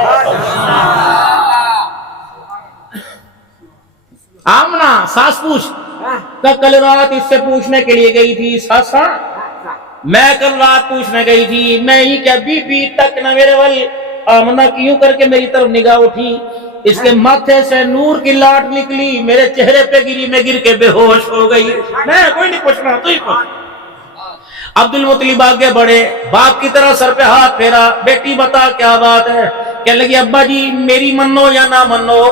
آمنہ ساس پوچھ، کل رات اس سے پوچھنے کے لیے گئی تھی، ساسا میں کل رات پوچھنے گئی تھی، میں ہی کیا بی بی تک نہ میرے ول آمنہ کی یوں کر کے میری طرف نگاہ اٹھی، اس کے ماتھے سے نور کی لاٹ نکلی، میرے چہرے پہ گری، میں گر کے بے ہوش ہو گئی۔ میں کوئی نہیں پوچھنا، تو ہی پوچھ۔ عبدالمطلب آگے بڑھے، باپ کی طرح سر پہ ہاتھ پھیرا، بیٹی بتا کیا بات ہے؟ کہنے لگی ابا جی میری منو یا نہ منو،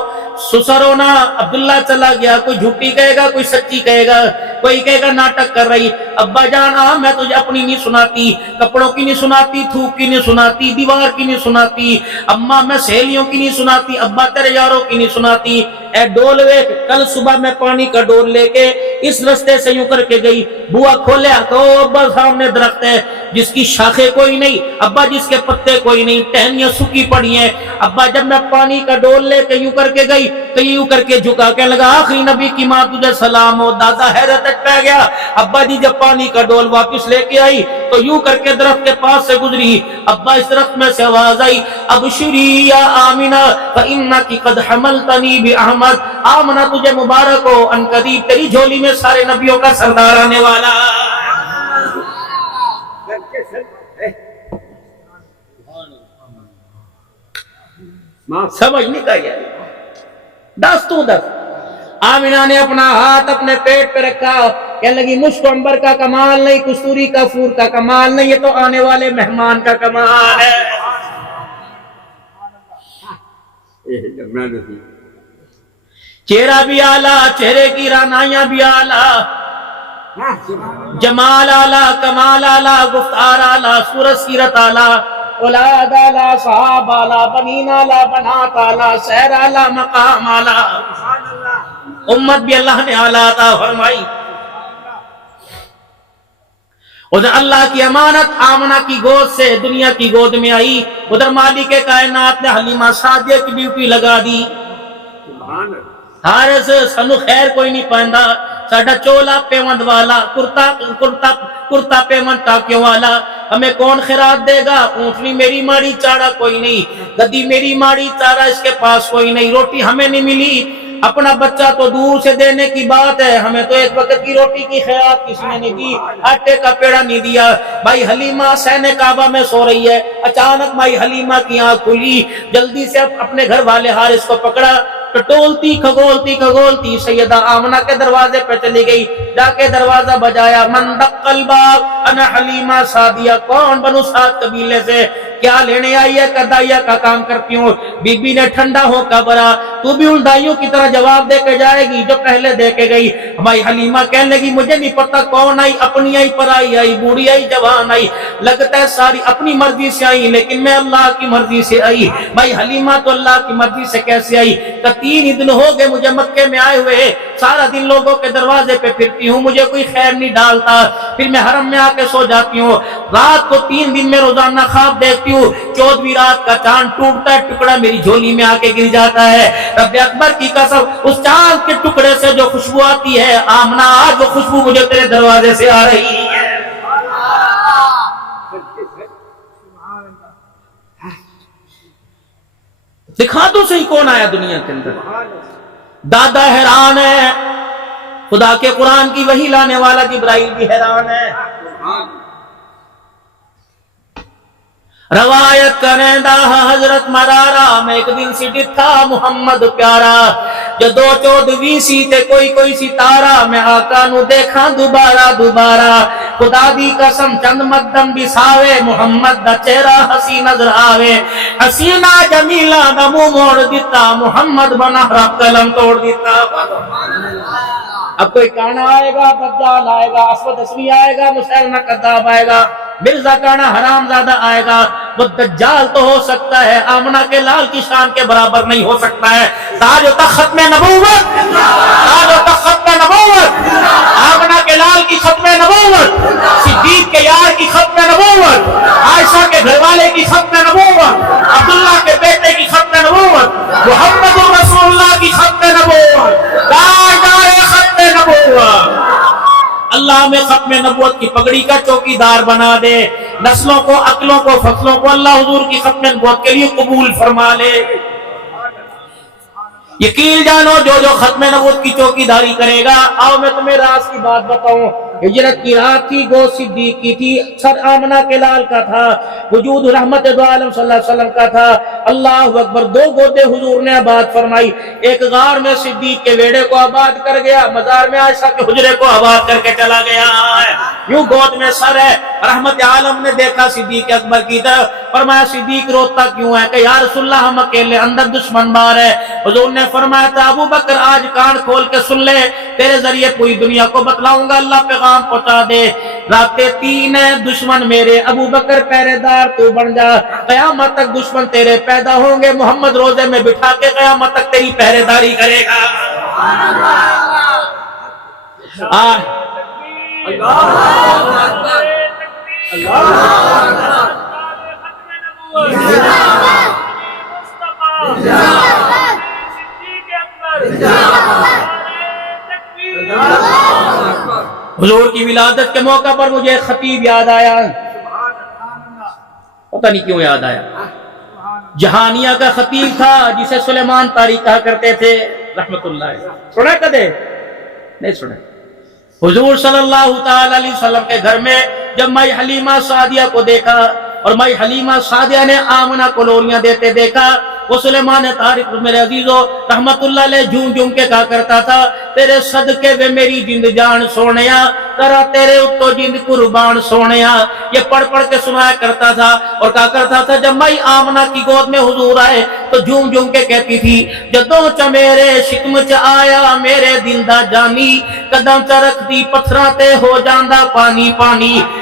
سسر ہونا عبداللہ چلا گیا، کوئی جھوٹی کہے گا کوئی سچی کہے گا، کوئی کہے گا ناٹک کر رہی۔ ابا جان میں تجھے اپنی نہیں سناتی، کپڑوں کی نہیں سناتی، تھوک کی نہیں سناتی، دیوار کی نہیں سناتی، اماں میں سہیلیوں کی نہیں سناتی، ابا تیرے یاروں کی نہیں سناتی۔ اے ڈول ویک، کل صبح میں پانی کا ڈول لے کے اس رستے سے یوں کر کے گئی، بوا کھولیا تو ابا سامنے درخت ہے جس کی شاخیں کوئی نہیں، ابا جس کے پتے کوئی نہیں، ٹہنیاں سکی پڑی ہیں۔ ابا جب میں پانی کا ڈول لے کے یوں کر کے گئی تو یوں کر کے جھکا کے لگا آخری نبی کی ماں تجھے سلام ہو۔ دادا حیرت پہ گیا۔ ابا جی جب پانی کا ڈول واپس لے کے آئی تو یوں کر کے درخت کے پاس سے گزری، ابا اس درخت میں سے آواز آئی ابشری یا آمنہ فإنکی قد حملتنی بأحمد، آمنہ تجھے مبارک ہو، ان قریب تیری جھولی میں سارے نبیوں کا سردار آنے والا۔ سمجھ نہیں گئی دس تو دس۔ آمنہ نے اپنا ہاتھ اپنے پیٹ پہ رکھا، کہنے لگی مشک عنبر کا کمال نہیں، کستوری کا پھول کا کمال نہیں، یہ تو آنے والے مہمان کا کمال ہے۔ چہرہ بھی اعلیٰ، چہرے کی رانائیاں بھی اعلیٰ، جمال اعلیٰ، کمال اعلیٰ، گفتار اعلیٰ، صورت سیرت اعلیٰ، اولاد اعلیٰ، صحاب اعلیٰ، بنین اعلیٰ، بنات اعلیٰ، سیر اعلیٰ، مقام اعلیٰ، امت بھی اللہ نے اعلیٰ عطا فرمائی۔ ادھر اللہ کی امانت آمنہ کی گود سے دنیا کی گود میں آئی، ادھر مالک کائنات نے حلیمہ سعدیہ کی ڈیوٹی لگا دی۔ حارث سنو خیر کوئی نہیں پہندا، ساڈا چولا پیوند والا، کرتا پیوند ٹاکیوں والا، ہمیں کون خیرات دے گا؟ اونٹنی میری ماڑی چارہ کوئی نہیں، گدی میری ماڑی چارہ اس کے پاس کوئی نہیں، روٹی ہمیں نہیں ملی، اپنا بچہ تو دور سے دینے کی بات ہے، ہمیں تو ایک وقت کی روٹی کی خیرات کسی نے نہیں دی، آٹے کا پیڑا نہیں دیا۔ بھائی حلیمہ سین کعبہ میں سو رہی ہے، اچانک بھائی حلیمہ کی آنکھ کھلی، جلدی سے اپنے گھر والے حارث کو پکڑا، ٹٹولتی کھگولتی سیدہ آمنہ کے دروازے پہ چلی گئی، جا کے دروازہ بجایا، من دق الباب انا حلیمہ سعدیہ، کون بنو سعد قبیلے سے، کیا لینے آئی ہے؟ کدائیہ کا کام کرتی ہوں۔ بی بی نے ٹھنڈا ہو کا برا، تو بھی ان دائیوں کی طرح جواب دے کے جائے گی جو پہلے دے کے گئی؟ بھائی حلیمہ کہنے لگی مجھے نہیں پتا کون آئی، اپنی آئی، پرائی آئی، بوڑھی آئی، جوان آئی، لگتا ہے ساری اپنی مرضی سے آئی، لیکن میں اللہ کی مرضی سے آئی۔ بھائی حلیمہ تو اللہ کی مرضی سے کیسے آئی؟ کہ 3 دن ہو گئے مجھے مکے میں آئے ہوئے، سارا دن لوگوں کے دروازے پہ پھرتی ہوں، مجھے کوئی خیر نہیں ڈالتا، پھر میں حرم میں آ کے سو جاتی ہوں، رات کو 3 دن میں روزانہ خواب دیکھتی ہوں، 14ویں رات کا چاند ٹوٹتا ہے، ٹکڑا میری جھولی میں آ کے گر جاتا ہے۔ رب اکبر کی قسم، اس چاند کے ٹکڑے سے جو خوشبو آتی ہے آمنہ، آج وہ خوشبو مجھے تیرے دروازے سے آ رہی ہے۔ دکھا تو صحیح کون آیا دنیا کے اندر۔ دادا حیران ہے، خدا کے قرآن کی وحی لانے والا جبرائیل بھی حیران ہے۔ روایت کرندہ حضرت مرارا میں ایک دن سی ڈٹھا محمد پیارا جدو 14 سی تے کوئی ستارہ میں آقا نو دیکھا دوبارہ خدا دی قسم چند مقدم بساوے محمد دا چہرہ ہسی نظر آوے حسینہ جمیلہ دا منہ موڑ دیتا محمد بنا رب قلم توڑ دیتا اب کوئی کانا آئے گا دجال آئے گا اسود اسوی آئے گا مسیلمہ کذاب آئے گا مرزا کانا حرام زادہ آئے گا وہ دجال تو ہو سکتا ہے آمنہ کے لال کی شان کے برابر نہیں ہو سکتا ہے تاج و تخت ختم نبوت تاج و تخت ختم نبوت آمنہ کے لال کی ختم نبوت صدیق کے یار کی ختم نبوت عائشہ کے گھر والے کی ختم نبوت عبداللہ کے بیٹے کی ختم نبوت محمد رسول اللہ کی ختم نبوت دار ختم نبوت اللہ میں ختم نبوت کی پگڑی کا چوکیدار بنا دے نسلوں کو عقلوں کو فصلوں کو اللہ حضور کی ختم نبوت کے لیے قبول فرما لے یقین جانو جو ختم نبوت کی چوکیداری کرے گا آؤ میں تمہیں راز کی بات بتاؤں ہجرت کی رات تھی گو صدیق کی تھی سر آمنہ کے لال کا تھا وجود رحمت دو عالم صلی اللہ علیہ وسلم کا تھا اللہ اکبر 2 گودے حضور نے آباد فرمائی ایک غار میں صدیق کے ویڑے کو آباد کر گیا مزار میں عائشہ کے حجرے کو آباد کر کے چلا گیا یوں گود میں سر ہے رحمت عالم نے دیکھا صدیق اکبر کی طرف فرمایا صدیق روتا کیوں ہے کہ یا رسول اللہ ہم اکیلے اندر دشمن مار ہے حضور نے فرمایا تھا ابو بکر آج کان کھول کے سن لے تیرے ذریعے پوری دنیا کو بتلاؤں گا اللہ پیغام پہنچا دے راتیں 3 ہیں دشمن میرے ابو بکر پہرے دار تو بن جا قیامت تک دشمن تیرے پیدا ہوں گے محمد روزے میں بٹھا کے قیامت تک تیری پہرے داری کرے گا حضور کی ولادت کے موقع پر مجھے خطیب یاد آیا پتہ نہیں کیوں یاد آیا جہانیہ کا خطیب تھا جسے سلیمان طاری کہا کرتے تھے رحمت اللہ سنا کدے نہیں سنا حضور صلی اللہ تعالی علیہ وسلم کے گھر میں جب میں حلیمہ سعدیہ کو دیکھا اور میں حلیمہ سعدیہ نے آمنہ کو لوریاں دیتے دیکھا وہ سلیمان طارق میرے عزیزو رحمت اللہ علیہ جھوم کے کہا کرتا تھا تیرے صدقے میں میری جند جان سونیا کرا تیرے اتو جند قربان سونیا یہ پڑھ کے سنایا کرتا تھا اور کہا کرتا تھا جب میں آمنہ کی گود میں حضور آئے تو جھوم کے کہتی تھی جدوں چ میرے شکم چ آیا میرے دل دا جانی قدم چ رکھ دی پتھراں تے ہو جاندا پانی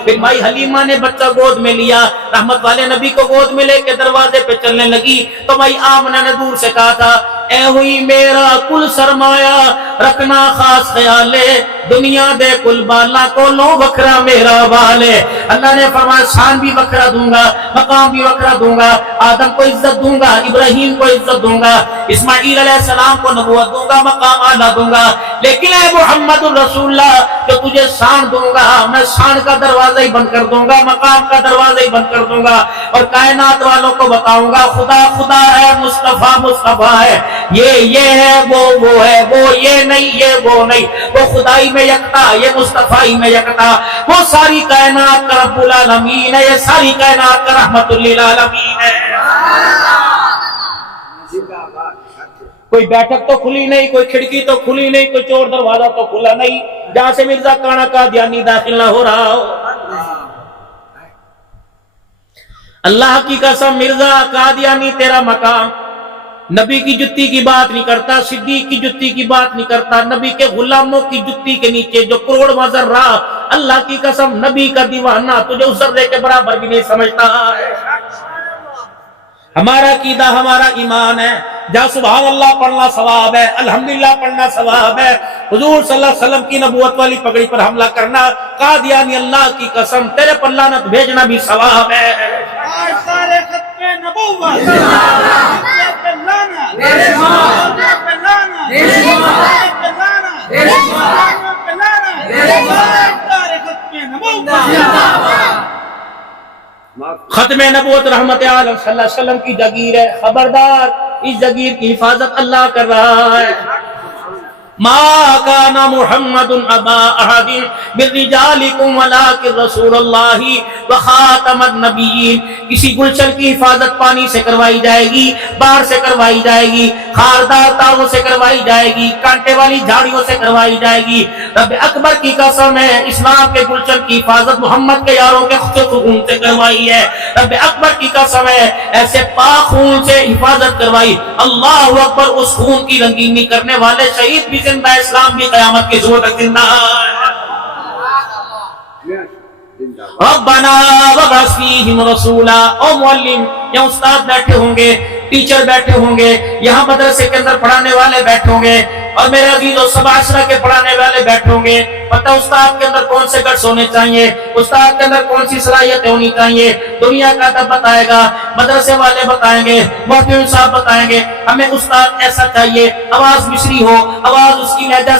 پھر بھائی حلیمہ نے بچہ گود میں لیا رحمت والے نبی کو گود میں لے کے دروازے پہ چلنے لگی تو بھائی آمنہ نے دور سے کہا تھا اے ہوئی میرا کل سرمایہ رکھنا خاص خیالے دنیا دے کل بالا کو لو وکھرا میرا والے اللہ نے فرمایا شان بھی وکھرا دوں گا مقام بھی وکھرا دوں گا آدم کو عزت دوں گا ابراہیم کو عزت دوں گا اسماعیل علیہ السلام کو نبوت دوں گا مقام اعلیٰ دوں گا لیکن اے محمد الرسول اللہ جو تجھے شان دوں گا میں شان کا دروازہ ہی بند کر دوں گا مقام کا دروازہ ہی بند کر دوں گا اور کائنات والوں کو بتاؤں گا خدا ہے مصطفیٰ ہے یہ ہے وہ ہے وہ یہ نہیں وہ نہیں وہ خدائی میں یکتا یہ مصطفی میں یکتا وہ ساری کائنات کا رب العالمین ہے یہ ساری کائنات کا رحمت للعالمین ہے کوئی بیٹھک تو کھلی نہیں کوئی کھڑکی تو کھلی نہیں کوئی چور دروازہ تو کھلا نہیں جہاں سے مرزا کانا قادیانی داخل نہ ہو رہا ہو اللہ کی قسم مرزا قادیانی تیرا مقام نبی کی جتی کی بات نہیں کرتا صدیق کی جتی کی بات نہیں کرتا نبی کے غلاموں کی جتی کے نیچے جو کروڑ مزر رہا اللہ کی قسم نبی کا دیوانہ تجھے اس ذرے کے برابر بھی نہیں سمجھتا ہے ہمارا عقیدہ ہمارا ایمان ہے جہاں سبحان اللہ پڑھنا ثواب ہے الحمدللہ پڑھنا ثواب ہے حضور صلی اللہ علیہ وسلم کی نبوت والی پگڑی پر حملہ کرنا قادیانی اللہ کی قسم تیرے پر لعنت بھیجنا بھی ثواب ہے سارے ختم نبوت ختم نبوت رحمت عالم صلی اللہ علیہ وسلم کی جگیر ہے خبردار اس جگیر کی حفاظت اللہ کر رہا ہے ما كان محمد ابا احد من رجالكم ولكن رسول اللہ وخاتم النبیین. کسی گلشن کی حفاظت پانی سے کروائی جائے گی، باہر سے کروائی جائے گی، خاردار تاروں سے کروائی جائے گی، کانٹے والی جھاڑیوں سے کروائی جائے گی. رب اکبر کی قسم ہے اسلام کے گلشن کی حفاظت محمد کے یاروں کے خون سے کروائی ہے. رب اکبر کی قسم ہے ایسے پاک خون سے حفاظت کروائی. اللہ اکبر. اس خون کی رنگینی کرنے والے شہید بھی زندہ ہے، اسلام بھی قیامت کی صبح تک زندہ ہے. ربنا وابعث فیہم رسولا. او معلم، یہاں استاد بیٹھے ہوں گے، ٹیچر بیٹھے ہوں گے، یہاں مدرسے کے اندر پڑھانے والے بیٹھے ہوں گے، اور میرے عزیزو سب عشرہ کے پڑھانے والے بیٹھے ہوں گے. پتہ استاد کے اندر کون سے گٹس ہونے چاہیے، استاد کے اندر کون سی صلاحیتیں ہونی چاہیے. دنیا کا ادب بتائے گا، مدرسے والے بتائیں گے، محترم صاحب بتائیں گے. ہمیں استاد ایسا چاہیے، آواز مصری ہو، آواز اس کی لہجہ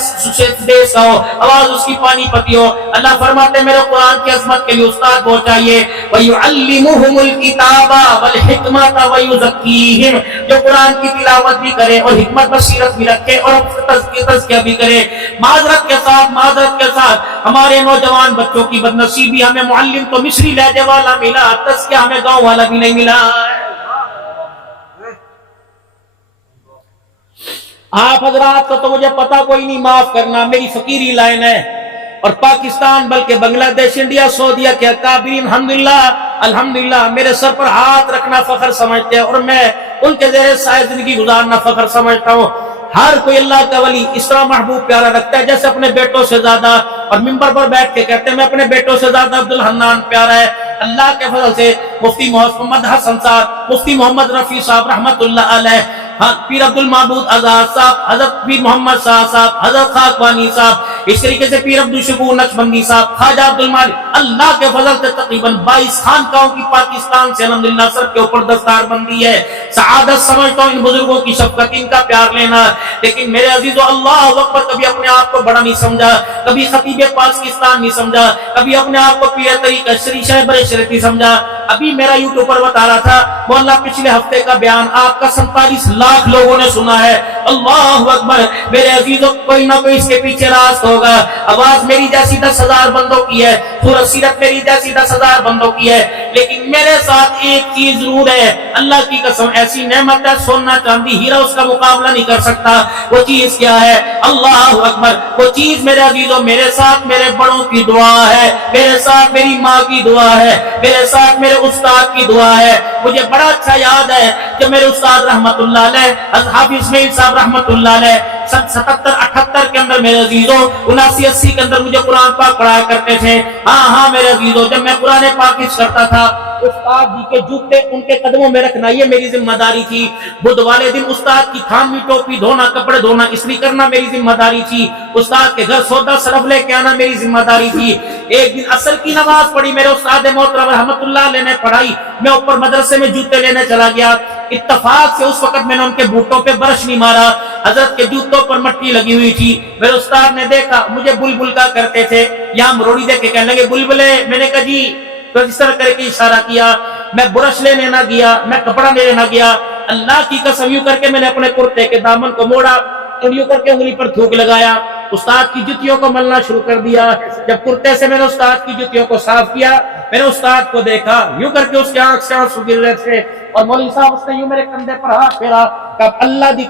دیس کا ہو، آواز اس کی پانی پتی ہو. اللہ فرماتے میرے قرآن کی عظمت کے لیے استاد وہ چاہیے. وَيُعَلِّمُهُمُ الْكِتَابَ وَالْحِكْمَةَ وَيُزَكِّيهِمْ. جو قرآن کی تلاوت بھی کرے اور حکمت بصیرت بھی رکھے اور تزکیہ بھی کرے. معذرت کے ساتھ ہمارے نوجوان بچوں کی بدنصیبی، ہمیں معلم تو مصری لہجے والا ملا، تزکیہ ہمیں گاؤں والا بھی نہیں ملا. آپ حضرات کو تو مجھے پتا کوئی نہیں، معاف کرنا، میری فقیری لائن ہے. اور پاکستان بلکہ بنگلہ دیش، انڈیا، سعودیہ کے اکابرین الحمدللہ میرے سر پر ہاتھ رکھنا فخر سمجھتے ہیں، اور میں ان کے زیر سایہ زندگی گزارنا فخر سمجھتا ہوں. ہر کوئی اللہ کا ولی اس طرح محبوب پیارا رکھتا ہے جیسے اپنے بیٹوں سے زیادہ، اور منبر پر بیٹھ کے کہتے ہیں میں اپنے بیٹوں سے زیادہ عبدالحنان پیارا ہے. اللہ کے فضل سے مفتی محمد حسن صاحب، مفتی محمد رفیع صاحب رحمت اللہ علیہ، پیر عبد المعبود آزاد صاحب، حضرت پیر محمد صاحب، حضرت خاکوانی صاحب، اس طریقے سے پیر عبدالشکور نقشبندی صاحب، خواجہ عبدالمالک، اللہ کے فضل سے تقریباً 22 خانقاہوں کی پاکستان سے الحمدللہ سر کے اوپر دستار بندی ہے. سعادت سمجھتا ہوں ان بزرگوں کی شفقت، ان کا پیار لینا. لیکن میرے عزیزو اللہ اکبر، کبھی اپنے آپ کو بڑا نہیں سمجھا، کبھی خطیب پاکستان نہیں سمجھا، کبھی اپنے آپ کو پیر طریقہ شری شہبر شریف نہیں سمجھا. ابھی میرا یوٹیوب پر بتا رہا تھا مولانا پچھلے ہفتے کا بیان آپ کا 47 لاکھ لوگوں نے سنا ہے. اللہ اکبر. میرے عزیزوں کوئی نہ کوئی اس کے پیچھے راست ہوگا. آواز میری جیسی 10,000 بندوں کی ہے، سورۃ سیرت میری جیسی 10,000 بندوں کی ہے، لیکن میرے ساتھ ایک چیز ضرور ہے. اللہ کی قسم ایسی نعمت ہے، سونا چاندی ہیرا اس کا مقابلہ نہیں کر سکتا. وہ چیز کیا ہے؟ اللہ اکبر. وہ چیز میرے عزیزوں میرے ساتھ میرے بڑوں کی دعا ہے، میرے ساتھ میری ماں کی دعا ہے، میرے ساتھ میرے استاد کی دعا ہے. مجھے بڑا اچھا یاد ہے کہ میرے استاد رحمت اللہ علیہ حافظ اسماعیل صاحب رحمت اللہ علیہ 77-78 کے اندر میرے عزیزوں 79-80 کے اندر مجھے قرآن پاک پڑھایا کرتے تھے. ہاں میرے عزیزوں جب میں قرآن پاک کرتا تھا استاد جی کے جوتے ان کے قدموں میں رکھنا یہ میری ذمہ داری تھی. بدھ والے دن استاد کی تھانوی ٹوپی دھونا، کپڑے دھونا استری کرنا میری ذمہ داری تھی. استاد کے گھر سودا صرف لے کے آنا میری ذمہ داری تھی. ایک دن عصر کی نماز پڑھی، میرے استاد محترم رحمت اللہ علیہ نے پڑھائی، میں اوپر مدرسے میں جوتے لینے چلا گیا. اتفاق سے اس وقت میں نے ان کے بوٹوں پہ برش نہیں مارا، حضرت کے جوتوں پر مٹی لگی ہوئی تھی. میرے استاد نے دیکھا، مجھے بلبل کا کرتے تھے، یہاں مروڑی دیکھ کے کہنے لگے بلبلے. میں نے کہا جی، تو اس طرح کر کے اشارہ کیا. میں برش لینے نہ گیا، میں کپڑا لینے نہ گیا. اللہ کی قسم یوں کر کے میں نے اپنے کرتے کے دامن کو موڑا اور یوں کر کے انگلی پر تھوک لگایا، استاد کی جوتیوں کو ملنا شروع کر دیا. جب کرتے سے میں نے استاد کی جوتیوں کو صاف کیا، میں نے استاد کو دیکھا یوں کر کے اس کے آنکھ سے آنسو گر رہے تھے، اور مولوی صاحب اس نے یوں میرے کندھے پر ہاتھ پھیرا، اللہ دی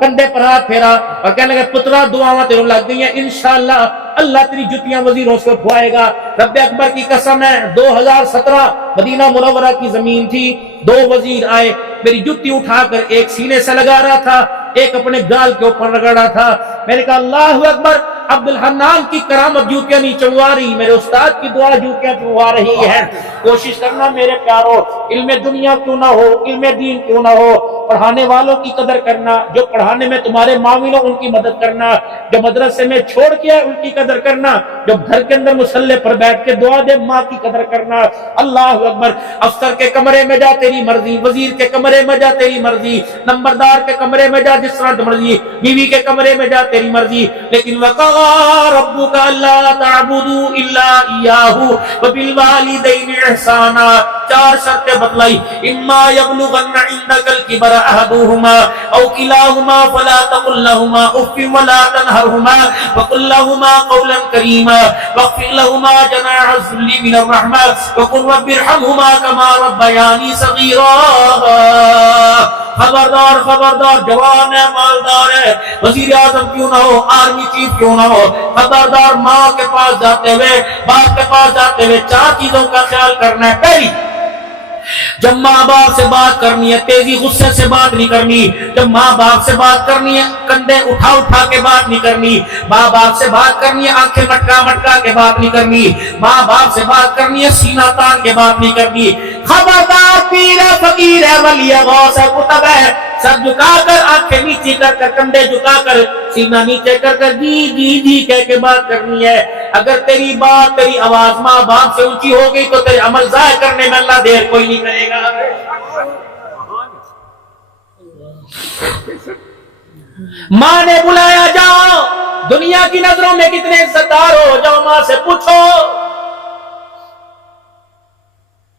کندھے پر ہاتھ پھیرا اور کہنے لگے پترا دعاواں تیروں لگ گئی ہیں، انشاءاللہ اللہ تیری جوتیاں وزیروں سے اٹھوائے گا. رب اکبر کی قسم ہے 2017 مدینہ منورہ کی زمین تھی، 2 وزیر آئے، میری جوتی اٹھا کر ایک سینے سے لگا رہا تھا، ایک اپنے گال کے اوپر رگڑ رہا تھا. میں نے کہا اللہ اکبر، عبدالحنان کی کرامت جوتیاں نہیں چنوا رہی، میرے استاد کی دعا جوتیاں چنوا رہی ہے. کوشش کرنا میرے پیارو، علم دنیا کیوں نہ ہو، علم دین کیوں نہ ہو، پڑھانے والوں کی قدر کرنا، جو پڑھانے میں تمہارے معاون ہو ان کی مدد کرنا، جو مدرسے میں چھوڑ کے ان کی قدر کرنا، جو گھر کے اندر مصلے پر بیٹھ کے دعا دے ماں کی قدر کرنا. اللہ اکبر. افسر کے کمرے میں جا تیری مرضی، وزیر کے کمرے میں جا تیری مرضی، نمبردار کے کمرے میں جا جس طرح مرضی، بیوی کے کمرے میں جا تیری مرضی، لیکن وقضى ربك الا تعبدوا الا اياه وبالوالدين احسانا. 4 شرطیں بتلائی. اما يبلغن عندك الكبر كفر أحدهما أو كلاهما فلا تقل لهما أف ولا تنهرهما وقل لهما قولا كريما واخفض لهما جناح الذل من الرحمة وقل رب ارحمهما كما ربياني صغيرا. خبردار خبردار، جوان ہے، مالدار ہے، وزیر اعظم کیوں نہ ہو، آرمی چیف کیوں نہ ہو، خبردار ماں کے پاس جاتے ہوئے، باپ کے پاس جاتے ہوئے 4 چیزوں کا خیال کرنا ہے. پہلی، جب ماں باپ سے بات کرنی ہے تیزی غصے سے بات نہیں کرنی. جب ماں باپ سے بات کرنی ہے کندھے اٹھا اٹھا کے بات نہیں کرنی. ماں باپ سے بات کرنی ہے آنکھیں مٹکا مٹکا کے بات نہیں کرنی. ماں باپ سے بات کرنی ہے سینہ تان کے بات نہیں کرنی. خبردار، پیر ہے، فقیر ہے، ولی ہے، غوث ہے، قطب ہے، سر جھکا کر آنکھیں نیچی کر کر کندھے جھکا کر سینہ نیچے کر کر جی جی جی کہہ کے بات کرنی ہے. اگر تیری بات، تیری آواز ماں باپ سے اونچی ہو گئی تو تیرے عمل ضائع کرنے میں اللہ دیر کوئی نہیں کرے گا. ماں نے بلایا، جاؤ دنیا کی نظروں میں کتنے عزتدار ہو، جاؤ ماں سے پوچھو.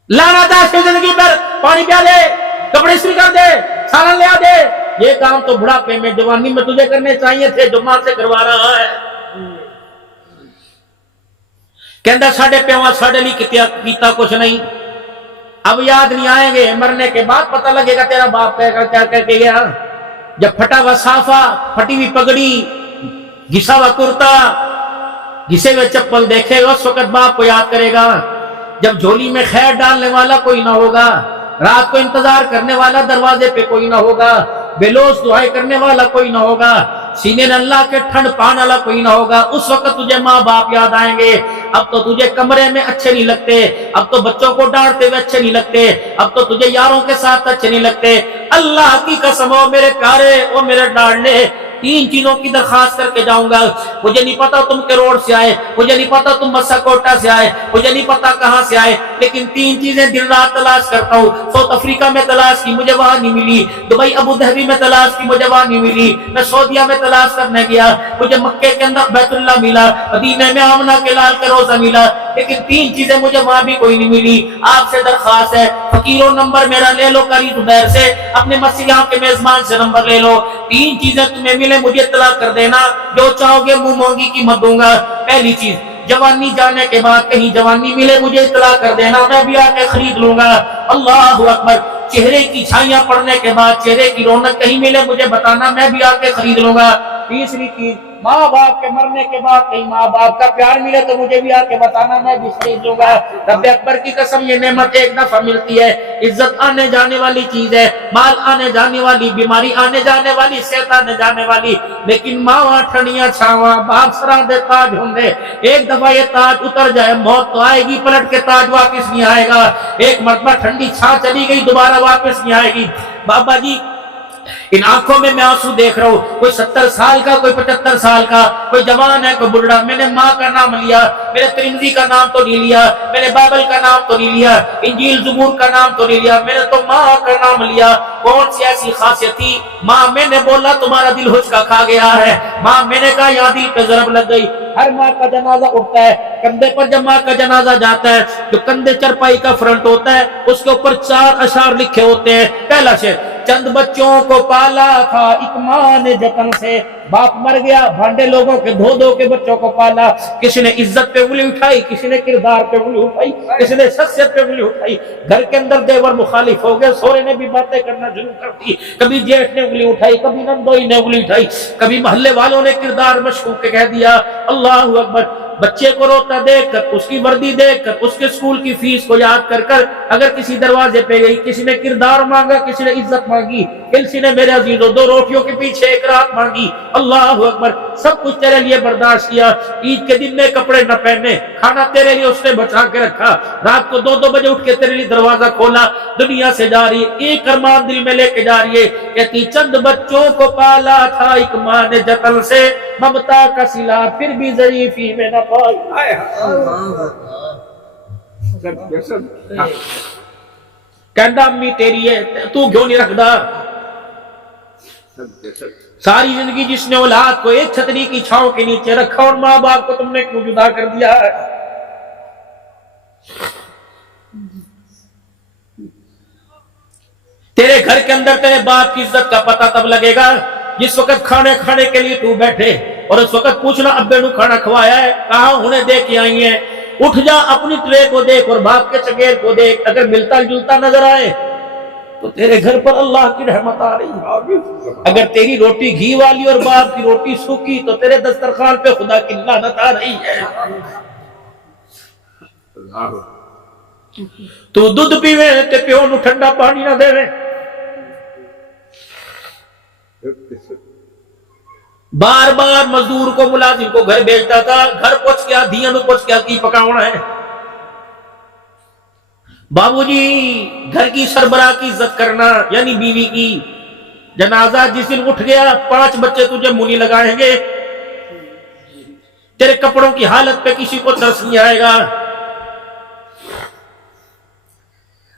لانا تھا زندگی پر، پانی پیا دے، کپڑے استری کر دے، سالن لے آ دے. یہ کام تو بڑھاپے میں، جوانی میں تجھے کرنے چاہیے تھے جو ماں سے کروا رہا ہے. کہندا ساڈے پیواں ساڈے لیے کیتا کچھ نہیں. اب یاد نہیں آئیں گے، مرنے کے بعد پتہ لگے گا تیرا باپ کیا کہہ کے گیا. جب پھٹا ہوا صافہ، پھٹی ہوئی پگڑی، گھسا ہوا کرتا، گھسے ہوئے چپل دیکھے گا اس وقت باپ کو یاد کرے گا. جب جھولی میں خیر ڈالنے والا کوئی نہ ہوگا، رات کو انتظار کرنے والا دروازے پہ کوئی نہ ہوگا، بے لوث دعائیں کرنے والا کوئی نہ ہوگا، سینے میں اللہ کے ٹھنڈ پانے والا کوئی نہ ہوگا، اس وقت تجھے ماں باپ یاد آئیں گے. اب تو تجھے کمرے میں اچھے نہیں لگتے، اب تو بچوں کو ڈانٹتے ہوئے اچھے نہیں لگتے، اب تو تجھے یاروں کے ساتھ اچھے نہیں لگتے. اللہ کی قسم ہو میرے پیارے، او میرے ڈاڑنے، 3 چیزوں کی درخواست کر کے جاؤں گا. مجھے نہیں پتا تم کروڑ سے آئے، مجھے نہیں پتا تم مسا کوٹا سے آئے، مجھے نہیں پتا کہاں سے آئے، لیکن 3 چیزیں دن رات تلاش کرتا ہوں. ساؤتھ افریقہ میں تلاش کی، مجھے وہاں نہیں ملی. دبئی ابو ظہبی میں تلاش کی، مجھے وہاں نہیں ملی. میں سعودیہ میں تلاش کرنے گیا، مجھے مکے کے اندر بیت اللہ ملا، مدینے میں آمنہ کے لال کا روزہ ملا، لیکن 3 چیزیں مجھے وہاں بھی کوئی نہیں ملی. آپ سے درخواست ہے، فقیروں نمبر میرا لے لو قاری زبیر سے، اپنے مسیح کے میزبان سے نمبر لے لو. 3 چیزیں تمہیں ملے مجھے اطلاع کر دینا، جو چاہو گے منہ مانگی قیمت دوں گا. پہلی چیز، جوانی جانے کے بعد کہیں جوانی ملے مجھے اطلاع کر دینا، میں بھی آ کے خرید لوں گا. اللہ اکبر. چہرے کی چھائیاں پڑنے کے بعد چہرے کی رونق کہیں ملے مجھے بتانا، میں بھی آ کے خرید لوں گا. تیسری چیز، ماں باپ کے مرنے کے بعد کہیں ماں باپ کا پیار ملے تو مجھے بھی آ کے بتانا، میں بھی خرید لوں گا. رب اکبر کی قسم یہ نعمت ایک دفعہ ملتی ہے. عزت آنے جانے والی چیز ہے، مال آنے جانے والی، بیماری آنے جانے والی، صحت آنے جانے والی، لیکن ماں ٹھنڈیاں چھاواں، باپ سرا دے تاج ہوندے. ایک دفعہ یہ تاج اتر جائے موت تو آئے گی، پلٹ کے تاج واپس نہیں آئے گا. ایک مرتبہ ٹھنڈی چھاں چلی گئی دوبارہ واپس نہیں آئے گی. بابا جی ان آنکھوں میں آنسو دیکھ رہا ہوں، کوئی 70 سال کا، کوئی 75 سال کا، کوئی جوان ہے، کوئی بڑھڑا. میں نے ماں کا نام لیا، میں نے ترمذی کا نام تو نہیں لیا، میں نے بائبل کا نام تو نہیں لیا، انجیل زبور کا نام تو نہیں لیا، میں نے تو ماں کا نام لیا. کون سی ایسی خاصیت تھی؟ ماں میں نے بولا تمہارا دل ہچکا کھا گیا ہے، ماں میں نے کہا یہاں دل پہ ضرب لگ گئی. ہر ماں کا جنازہ اٹھتا ہے، کندھے پر جب ماں کا جنازہ جاتا ہے تو کندھے چرپائی کا فرنٹ ہوتا ہے، اس کے اوپر 4 اشعار لکھے ہوتے ہیں. پہلا شعر، چند بچوں کو پالا تھا ایک ماں نے جتن سے. باپ مر گیا، بھانڈے لوگوں کے دھو دھو کے بچوں کو پالا. کسی نے عزت پہ انگلی اٹھائی، کسی نے کردار پہ انگلی اٹھائی، کسی نے شخصیت پہ انگلی اٹھائی. گھر کے اندر دیور مخالف ہو گئے، سورے نے بھی باتیں کرنا شروع کر دی. کبھی جیٹھ نے انگلی اٹھائی، کبھی نندوئی نے انگلی اٹھائی، کبھی محلے والوں نے کردار مشکوک کے کہہ دیا. اللہ اکبر. بچے کو روتا دیکھ کر، اس کی وردی دیکھ کر، اس کے اسکول کی فیس کو یاد کر کر اگر کسی دروازے پہ گئی، کسی نے کردار مانگا، کسی نے عزت مانگی، کسی نے میرے عزیزوں 2 روٹیوں کے پیچھے 1 رات مانگی. اللہ اکبر. سب کچھ تیرے لیے برداشت کیا. عید کے دن میں کپڑے نہ پہنے، کھانا تیرے لیے اس نے بچا کے رکھا. رات کو 2 بجے اٹھ کے تیرے لیے دروازہ کھولا. دنیا سے جا رہی ہے، ایک ارمان دل میں لے کے جا رہی ہے، کہتی چند بچوں کو پالا تھا ایک ماں نے جتن سے، ممتا کا سلا پھر بھی ضعیفی میں نہ پائی. کہندا امی تیری ہے، تو کیوں نہیں رکھدا؟ ساری زندگی جس نے اولاد کو ایک چھتری کی چھاؤں کے نیچے رکھا، اور ماں باپ کو تم نے کیوں جدا کر دیا ہے؟ تیرے گھر کے اندر تیرے باپ کی عزت کا پتہ تب لگے گا جس وقت کھانے کھانے کے لیے تو بیٹھے اور اس وقت پوچھنا ابے نو کھانا کھوایا ہے، کہاں انہیں دے کے آئی ہیں. اٹھ جا، اپنی ٹرے کو دیکھ اور باپ کے چگیر کو دیکھ، اگر ملتا جلتا نظر آئے تو تیرے گھر پر اللہ کی رحمت آ رہی ہے. اگر تیری روٹی گھی والی اور باپ کی روٹی سوکھی تو تیرے دسترخوان پہ خدا کی لعنت آ رہی ہے. تو دودھ پیوے تے پیو نو ٹھنڈا پانی نہ دے. بار بار مزدور کو ملازم کو گھر بھیجتا تھا، گھر پہنچ گیا دھیاں نو پہنچ گیا کی پکاونا ہے. بابو جی گھر کی سربراہ کی عزت کرنا یعنی بیوی کی. جنازہ جس دن اٹھ گیا 5 بچے تجھے منی لگائیں گے، تیرے کپڑوں کی حالت پہ کسی کو ترس نہیں آئے گا.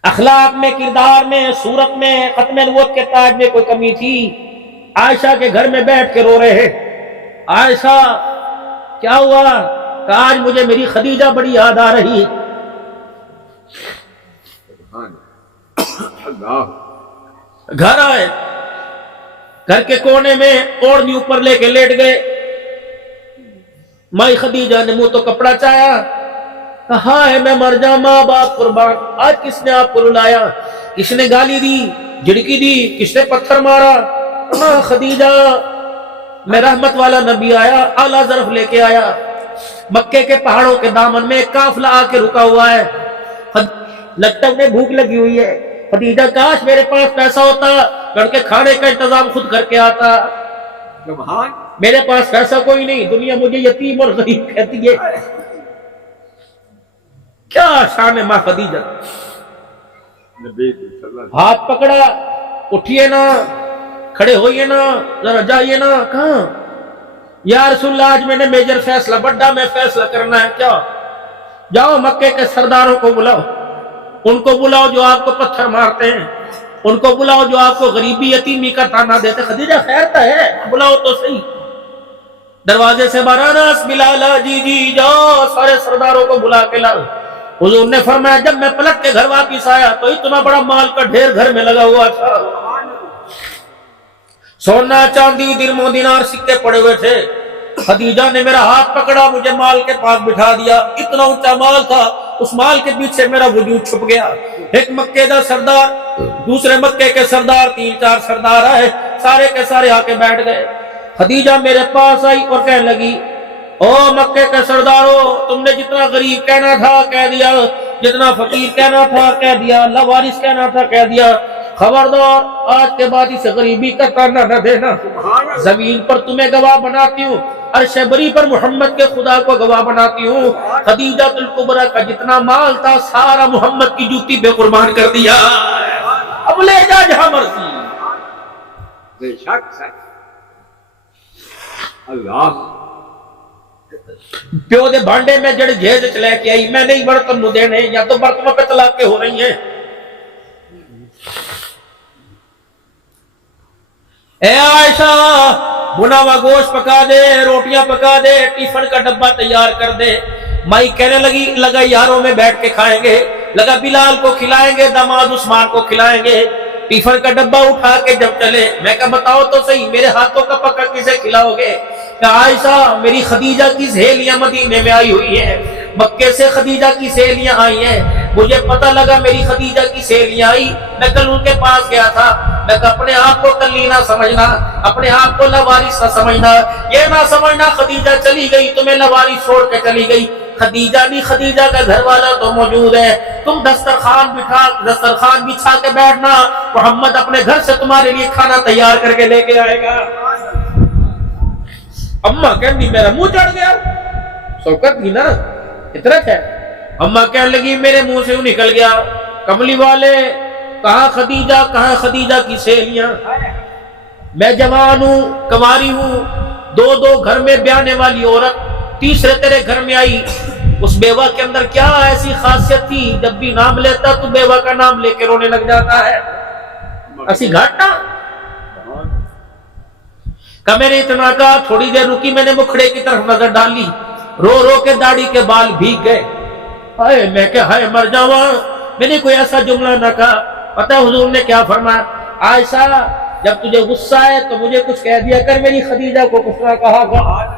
اخلاق میں، کردار میں، صورت میں، ختم نبوت کے تاج میں کوئی کمی تھی. عائشہ کے گھر میں بیٹھ کے رو رہے ہیں. عائشہ کیا ہوا؟ کہ آج مجھے میری خدیجہ بڑی یاد آ رہی. گھر آئے، گھر کے کونے میں اوڑھنی اوپر لے کے لیٹ گئے. مائی خدیجہ نے منہ تو کپڑا چایا، کہا ہے میں مر جا ماں باپ قربان، آج کس نے آپ کو رلایا؟ کس نے گالی دی، جھڑکی دی، کس نے پتھر مارا؟ ماں خدیجہ میں رحمت والا نبی آیا، اعلیٰ ظرف لے کے آیا. مکے کے پہاڑوں کے دامن میں ایک قافلہ آ کے رکا ہوا ہے، لگتا انہیں بھوک لگی ہوئی ہے. خدیجہ کاش میرے پاس پیسہ ہوتا، کر کے کھانے کا انتظام خود کر کے آتا. میرے پاس پیسہ کوئی نہیں، دنیا مجھے یتیم اور غریب کہتی ہے. کیا شان ہے ماں خدیجہ. ہاتھ پکڑا، اٹھیے نا، کھڑے ہوئیے نا، ذرا جائیے نا. کہاں؟ یا رسول اللہ آج میں نے میجر فیصلہ، بڑا میں فیصلہ کرنا ہے. کیا؟ جاؤ مکے کے سرداروں کو بلاؤ، ان کو بلاؤ جو آپ کو پتھر مارتے ہیں، ان کو بلاؤ جو آپ کو غریبی یتیمی کا تانا دیتے. خدیجہ خیر تو ہے، بلاؤ تو صحیح. دروازے سے بارانس بلالا جی جی جاؤ سارے سرداروں کو بلا کے لاؤ. حضور نے فرمایا جب میں پلٹ کے گھر واپس آیا تو اتنا بڑا مال کا ڈھیر گھر میں لگا ہوا تھا. سونا چاندی درم و دینار سکے پڑے ہوئے تھے. خدیجہ نے میرا ہاتھ پکڑا، مجھے مال کے پاس بٹھا دیا. اتنا اونچا مال تھا، اس مال کے پیچھے میرا وجود چھپ گیا. ایک مکے کا سردار، دوسرے مکے کے سردار، 3-4 سردار آئے، سارے کے سارے آ کے بیٹھ گئے. خدیجہ میرے پاس آئی اور کہنے لگی او مکے کے سردارو، تم نے جتنا غریب کہنا تھا کہہ دیا، جتنا فقیر کہنا تھا کہہ دیا، لاوارث کہنا تھا کہہ دیا. خبردار آج کے بعد اسے غریبی کا تانا نہ دینا. زمین پر تمہیں گواہ بناتی ہوں، عرش بری پر محمد کے خدا کو گواہ بناتی ہوں. خدیجہ الکبریٰ کا جتنا مال تھا سارا محمد کی جوتی پہ قربان کر دیا. اب لے جا جہاں مرضی. بے شک اللہ پیو دے بھانڈے میں جڑ جھیز چلے کے آئی، میں نہیں برتن نو دینے، یا تو برتنوں پہ طلاقیں ہو رہی ہیں. اے عائشہ بنا ہوا گوشت پکا دے، روٹیاں پکا دے، ٹیفن کا ڈبہ تیار کر دے. مائی کہنے لگا یاروں میں بیٹھ کے کھائیں گے، لگا بلال کو کھلائیں گے، داماد عثمان کو کھلائیں گے. ٹیفن کا ڈبہ اٹھا کے جب چلے، میں کہا بتاؤ تو صحیح میرے ہاتھوں کا پکا کسے کھلاؤ گے؟ کہ عائشہ میری خدیجہ کی سہیلیاں مدینے میں آئی ہوئی ہیں، مکے سے خدیجہ کی سہیلیاں آئی ہیں. مجھے پتہ لگا میری خدیجہ کی سہیلیاں آئی، میں کل ان کے پاس گیا تھا. میں کہا اپنے آپ کو کلی نہ سمجھنا، اپنے آپ کو لاوارث نہ سمجھنا، یہ نہ سمجھنا خدیجہ چلی گئی تمہیں لاوارث چھوڑ کے چلی گئی. خدیجہ نہیں، خدیجہ کا گھر والا تو موجود ہے. تم دسترخوان بچھا کے بیٹھنا، محمد اپنے گھر سے تمہارے لیے کھانا تیار کر کے لے کے آئے گا. اماں کہنی میرا منہ چڑھ گیا، شوکت کی نا اتنا ہے. اماں کہنے لگی میرے منہ سے نکل گیا، کملی والے کہاں خدیجہ، کہاں خدیجہ کی سہیلیاں؟ میں جوان ہوں، کنواری ہوں، 2 گھر میں بیانے والی عورت، تیسرے تیرے گھر میں آئی. اس بیوہ کے اندر کیا ایسی خاصیت تھی جب بھی نام لیتا تو بیوہ کا نام لے کے رونے لگ جاتا ہے؟ ایسی گھاٹا کہ میں نے اتنا کہا، تھوڑی دیر رکی، میں نے مکھڑے کی طرف نظر ڈالی، رو رو کے داڑھی کے بال بھیگ گئے. ہائے میں کہ ہائے مر جاواں. میں نے کوئی ایسا جملہ نہ کہا. پتہ حضور نے کیا فرمایا؟ عائشہ جب تجھے غصہ ہے تو مجھے کچھ کہہ دیا کر، میری خدیجہ کو کچھ نہ کہا کر۔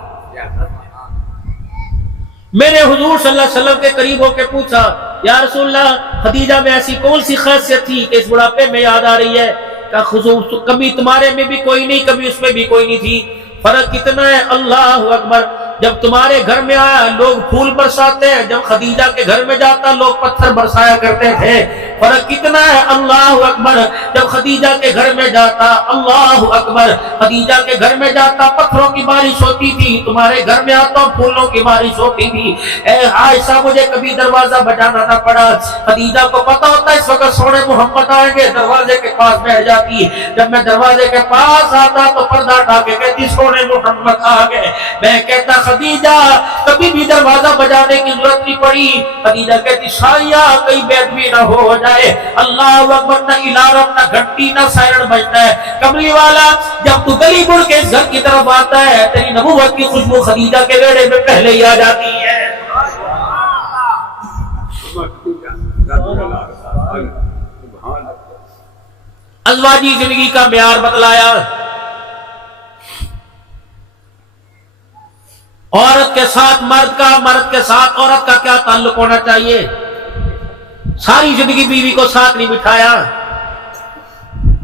میرے حضور صلی اللہ علیہ وسلم کے قریب ہو کے پوچھا یا رسول اللہ خدیجہ میں ایسی کون سی خاصیت تھی کہ اس بڑھاپے میں یاد آ رہی ہے؟ کہ کبھی تمہارے میں بھی کوئی نہیں، کبھی اس میں بھی کوئی نہیں تھی، فرق کتنا ہے؟ اللہ اکبر، جب تمہارے گھر میں آیا لوگ پھول برساتے ہیں، جب خدیجہ کے گھر میں جاتا لوگ پتھر برسایا کرتے تھے، فرق کتنا ہے؟ اللہ اکبر، جب خدیجہ کے گھر میں جاتا، اللہ اکبر، خدیجہ کے گھر میں جاتا پتھروں کی بارش ہوتی تھی، تمہارے گھر میں آتا پھولوں کی بارش ہوتی تھی۔ اے عائشہ مجھے کبھی دروازہ بجانا نہ پڑا، خدیجہ کو پتا ہوتا اس وقت سونے محمد آئیں گے، دروازے کے پاس بیٹھ جاتی، جب میں دروازے کے پاس آتا تو پردہ اٹھا کے کہتی سونے محمد آ گئے، میں کہتا خدیجہ کبھی بھی دروازہ بجانے کی ضرورت نہیں پڑی، خدیجہ کہتی شایا کئی بے ادبی نہ ہو جائے، اللہ اکبر، نہ الارم نہ گھنٹی نہ سائرن بجتا ہے، کملی والا جب تو گلی مڑ کے اس گھر کی طرف آتا ہے تیری نبوت کی خوشبو خدیجہ کے بیڑے میں پہلے ہی آ جاتی ہے۔ ازواجی زندگی کا معیار بتلایا، عورت کے ساتھ مرد کا، مرد کے ساتھ عورت کا کیا تعلق ہونا چاہیے۔ ساری زندگی بیوی کو ساتھ نہیں بٹھایا،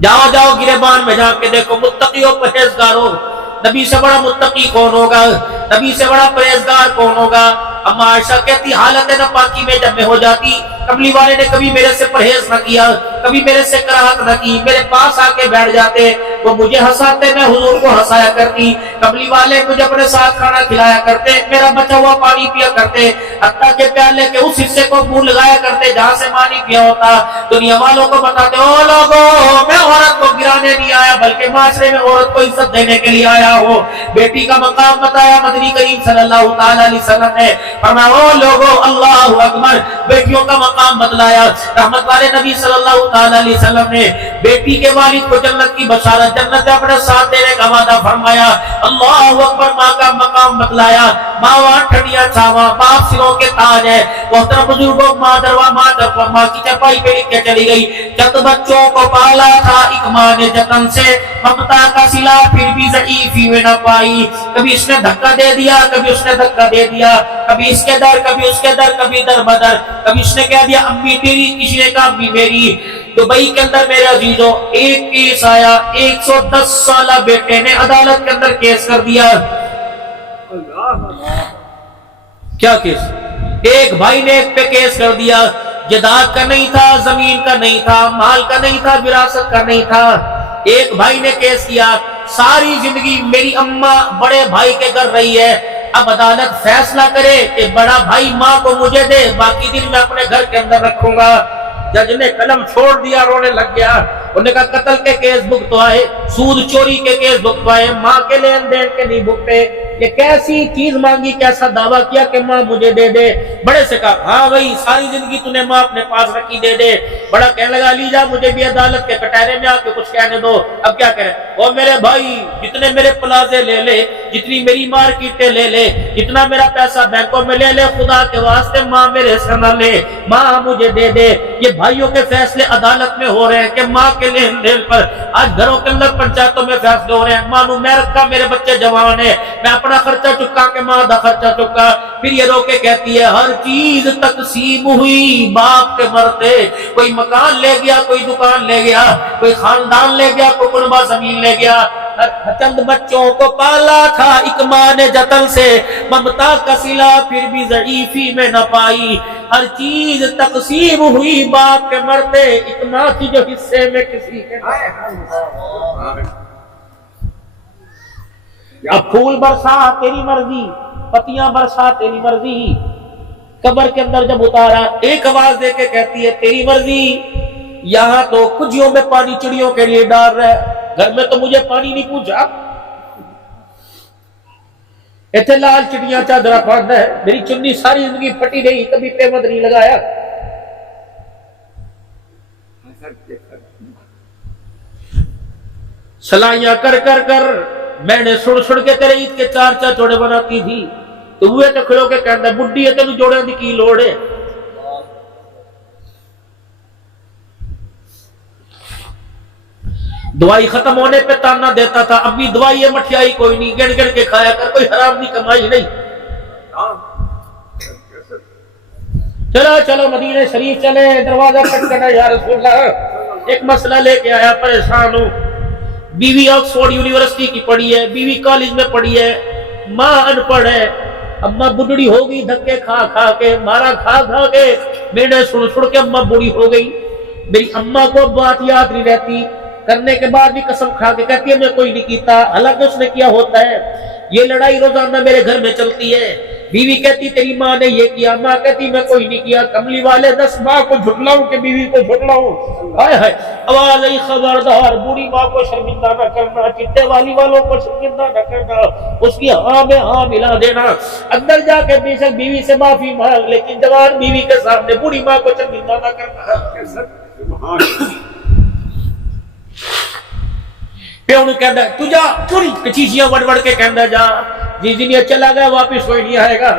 جاؤ جاؤ گریبان میں جا کے دیکھو، متقی ہو پرہیزگار ہو، نبی سے بڑا متقی کون ہوگا، نبی سے بڑا پرہیزگار کون ہوگا؟ اما عائشہ کہتی حالت ناپاکی میں جب میں ہو جاتی، کملی والے نے کبھی میرے سے پرہیز نہ کیا، کبھی میرے سے کراہت نہ کی، میرے پاس آ کے بیٹھ جاتے، وہ مجھے ہنساتے، میں حضور کو ہنسایا کرتی، کملی والے مجھے اپنے ساتھ کھانا کھلایا کرتے، میرا بچا ہوا پانی پیا کرتے، حتیٰ کہ پیالے کے اس حصے کو منہ لگایا کرتے جہاں سے پانی پیا ہوتا، دنیا والوں کو بتاتے او لوگوں میں عورت کو گرانے نہیں آیا بلکہ معاشرے میں عورت کو عزت دینے کے لیے آیا ہوں۔ بیٹی کا مقام بتایا مدنی کریم صلی اللہ تعالی علیہ وسلم نے، فرمایا او لوگوں اللہ اکبر، بیٹیوں کا مقام بتلایا، رحمت والے نبی صلی اللہ تعالی علیہ وسلم نے بیٹی کے والد کو جنت کی بشارت، جنت میں اپنے ساتھ دینے کا وعدہ فرمایا، اللہ اکبر، ماں کا مقام بتلایا، ماں وہاں ٹھنڈیاں چھاواں، باپ سروں کے تاج ہے، محترم بزرگوں، ماں دروا ماں کی چپائی پہ لکھ کے چلی گئی، چند بچوں کو پالا تھا ایک ماں نے جتن سے، ممتا کا سلا پھر بھی ضعیفی میں نہ پائی، کبھی اس نے دھکا دے دیا، کبھی اس نے دھکا دے دیا، کبھی اس کے در کبھی اس کے در، کبھی در بدر، کبھی اس نے کہہ دیا امی تیری، کسی نے کہا امی میری۔ دبئی کے اندر میرے عزیزوں ایک کیس آیا، 110 سالہ بیٹے نے عدالت کے اندر کیس کر دیا۔ کیا کیس؟ ایک بھائی نے ایک پہ کیس کر دیا، جائیداد کا نہیں تھا، زمین کا نہیں تھا، مال کا نہیں تھا، وراثت کا نہیں تھا، ایک بھائی نے کیس کیا، ساری زندگی میری اماں بڑے بھائی کے گھر رہی ہے، اب عدالت فیصلہ کرے کہ بڑا بھائی ماں کو مجھے دے، باقی دن میں اپنے گھر کے اندر رکھوں گا۔ جج نے قلم چھوڑ دیا، رونے لگ گیا، انہوں نے کہا قتل کے کیس بھگتوائے، سود چوری کے کیس بھگتوائے، ماں کے لین دین کے نہیں بھگتے، یہ کیسی چیز مانگی، کیسا دعویٰ کیا کہ ماں مجھے دے دے۔ بڑے سے کہا ہاں بھائی ساری زندگی تو نے ماں اپنے پاس رکھی، دے دے۔ بڑا کہنے لگا لیجا مجھے بھی عدالت کے کٹہرے میں آ کے کچھ کہنے دو، اب کیا کریں؟ او میرے بھائی جتنے میرے پلازے لے لے، جتنی میری مارکیٹیں لے لے، جتنا میرا پیسہ بینکوں میں لے لے، خدا کے واسطے ماں میرے سے نہ لے، ماں مجھے دے دے۔ یہ بھائیوں کے فیصلے عدالت میں ہو رہے ہیں کہ ماں کے لین دین پر، آج گھروں کے اندر پنچایتوں میں فیصلے ہو رہے ہیں، ماں نو میں رکھا، میرے بچے جوان ہیں، میں اپنا خرچہ چکا کہ ماں دا خرچہ چکا۔ پھر یہ رو کے کہتی ہے ہر چیز تقسیم ہوئی باپ کے مرتے، کوئی مکان لے گیا، کوئی دکان لے گیا، کوئی خاندان لے گیا، کوئی کنبہ زمین لے گیا، چند بچوں کو پالا تھا ایک ماں نے جتن سے، ممتا کا سلا پھر بھی ضعیفی میں نہ پائی، ہر چیز تقسیم ہوئی باپ کے مرتے، ایک ماں کی جو حصے میں کسی کے۔ اب پھول برسا تیری مرضی، پتیاں برسا تیری مرضی، قبر کے اندر جب اتارا ایک آواز دے کے کہتی ہے تیری مرضی، یہاں تو کجیوں میں پانی چڑیوں کے لیے ڈال رہا ہے، گھر میں تو مجھے پانی نہیں پوچھا، ایتھے لال چڑیاں چادرہ پاندہ ہے، میری چنی ساری زندگی پھٹی رہی، کبھی پیمند نہیں لگایا۔ سلائیاں کر کر کر میں نے سڑ سڑ کے تیرے عید کے 4 جوڑے بناتی تھی، تو ہوئے تو کھلو کے کہندہ بڈی ہے تینوں جوڑے دی کی لوڑ ہے۔ دوائی ختم ہونے پہ تانا دیتا تھا، امی دوائی ہے مٹھیائی کوئی نہیں، گن گن کے کھایا کر، کوئی حرام کی کمائی نہیں۔ چلو چلو مدینہ شریف چلے، دروازہ کھٹکھٹا، یا رسول اللہ ایک مسئلہ لے کے آیا، پریشان ہوں، بیوی آکسفورڈ یونیورسٹی کی پڑھی ہے، بیوی کالج میں پڑھی ہے، ماں ان پڑھ ہے، اماں بڈڑی ہو گئی، دھکے کھا کھا کے، مارا کھا کھا کے، میں نے سن سن کے اماں بوڑھی ہو گئی۔ میری اماں کو بات یاد نہیں رہتی، کرنے کے بعد بھی قسم کھا کے کہتی ہے میں کوئی نہیں کیتا، حالانکہ اس نے کیا ہوتا ہے۔ یہ لڑائی روزانہ میرے گھر میں چلتی ہے، بیوی کہتی تیری ماں نے یہ کیا، ماں کہتی میں کوئی نہیں کیا، کملی والے 10 ماں کو جھٹلاؤں کہ بیوی کو جھٹلاؤں، ہائے ہائے، آواز آئی خبردار، بوڑھی ماں کو شرمندہ نہ کرنا، چٹے والی والوں کو شرمندہ نہ کرنا، اس کی ہاں میں ہاں ملا دینا، اندر جا کے بے شک بیوی سے معافی مانگ، لیکن جوان بیوی کے سامنے بوڑھی ماں کو شرمندہ نہ کرنا۔ پہ انہوں کہندا ہے تو جا چوری کچیشیاں وڑ وڑ کے کہندا جا، جس دن یہ چلا گیا واپس کوئی نہیں آئے گا۔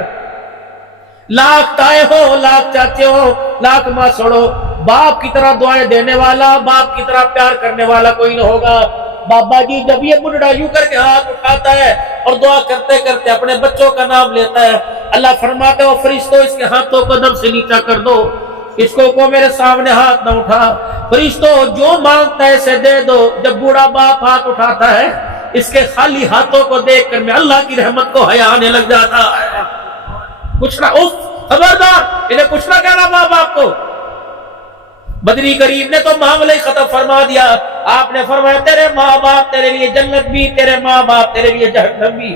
لاکھ تائے ہو، لاکھ چاچے ہو، لاکھ ماں سڑو، باپ کی طرح دعائیں دینے والا، باپ کی طرح پیار کرنے والا کوئی نہ ہوگا۔ بابا جی جب یہ بڈھڑا یوں کر کے ہاتھ اٹھاتا ہے اور دعا کرتے کرتے اپنے بچوں کا نام لیتا ہے، اللہ فرماتے ہو فرشتوں اس کے ہاتھوں کو دم سے نیچا کر دو، اس کو میرے سامنے ہاتھ نہ اٹھا، فرشتوں جو مانگتا ہے اسے دے دو۔ جب بوڑھا باپ ہاتھ اٹھاتا ہے اس کے خالی ہاتھوں کو دیکھ کر میں اللہ کی رحمت کو حیا آنے لگ جاتا ہے۔ کچھ نہ اف خبردار، انہیں کچھ نہ کہنا ماں باپ کو۔ بدری کریم نے تو معاملہ ہی ختم فرما دیا، آپ نے فرمایا تیرے ماں باپ تیرے لیے جنت بھی، تیرے ماں باپ تیرے لیے جہنم بھی،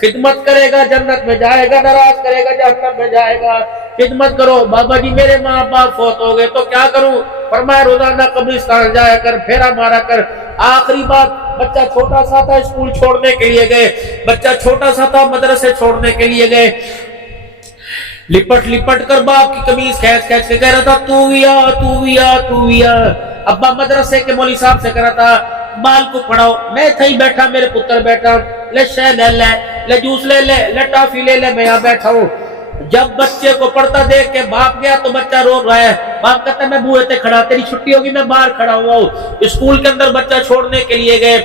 خدمت کرے گا جنت میں جائے گا، ناراض کرے گا جہنم میں جائے گا۔ خدمت کرو، بابا جی میرے ماں باپ فوت ہو گئے تو کیا کروں؟ فرمایا روزانہ قبرستان جایا کر، پھیرا مارا کر۔ آخری بات، بچہ چھوٹا سا تھا اسکول چھوڑنے کے لیے گئے، بچہ چھوٹا سا تھا مدرسے چھوڑنے کے لیے گئے، لپٹ لپٹ کر باپ کی قمیض کھینچ کھینچ کے کہہ رہا تھا تو ویا تو ویا تو ویا۔ ابا مدرسے کے مولوی صاحب سے کہہ رہا تھا بال کو پڑھاؤ، میں تھا ہی بیٹھا، میرے پتر بیٹھا، لے شے لے لے، لے جوس لے لے، لے ٹافی لے لے، میں یہاں بیٹھا ہوں۔ جب بچے کو پڑھتا دیکھ کے باپ گیا تو بچہ رو رہا ہے، باپ کہتا ہے میں بوئے تے کھڑا، تیری چھٹی ہوگی میں باہر کھڑا ہوا ہوں۔ اسکول کے اندر بچہ چھوڑنے کے لیے گئے،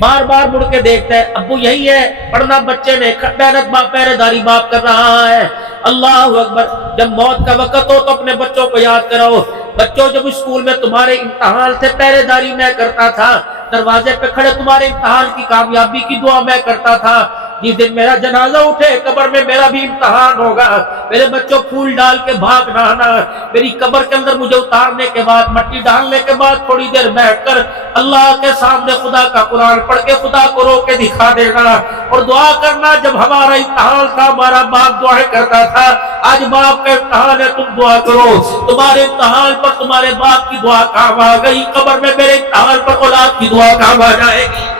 بار بار مڑ کے دیکھتا ہے ابو یہی ہے، پڑھنا بچے نے، محنت باپ پہرے داری باپ کر رہا ہے۔ اللہ اکبر، جب موت کا وقت ہو تو اپنے بچوں کو یاد کراؤ۔ بچوں جب اسکول میں تمہارے امتحان تھے پہرے داری میں کرتا تھا، دروازے پہ کھڑے تمہارے امتحان کی کامیابی کی دعا میں کرتا تھا۔ جس دن میرا جنازہ اٹھے قبر میں میرا بھی امتحان ہوگا، میرے بچوں پھول ڈال کے بھاگ نہ آنا، میری قبر کے اندر مجھے اتارنے کے بعد مٹی ڈالنے کے بعد تھوڑی دیر بیٹھ کر اللہ کے سامنے خدا کا قرآن پڑھ کے خدا کو رو کے دکھا دینا اور دعا کرنا۔ جب ہمارا امتحان تھا ہمارا باپ دعائیں کرتا تھا، آج باپ کا امتحان ہے تم دعا کرو۔ تمہارے امتحان پر تمہارے باپ کی دعا کام آ گئی، قبر میں میرے امتحان پر اولاد کی دعا کام آ جائے گی۔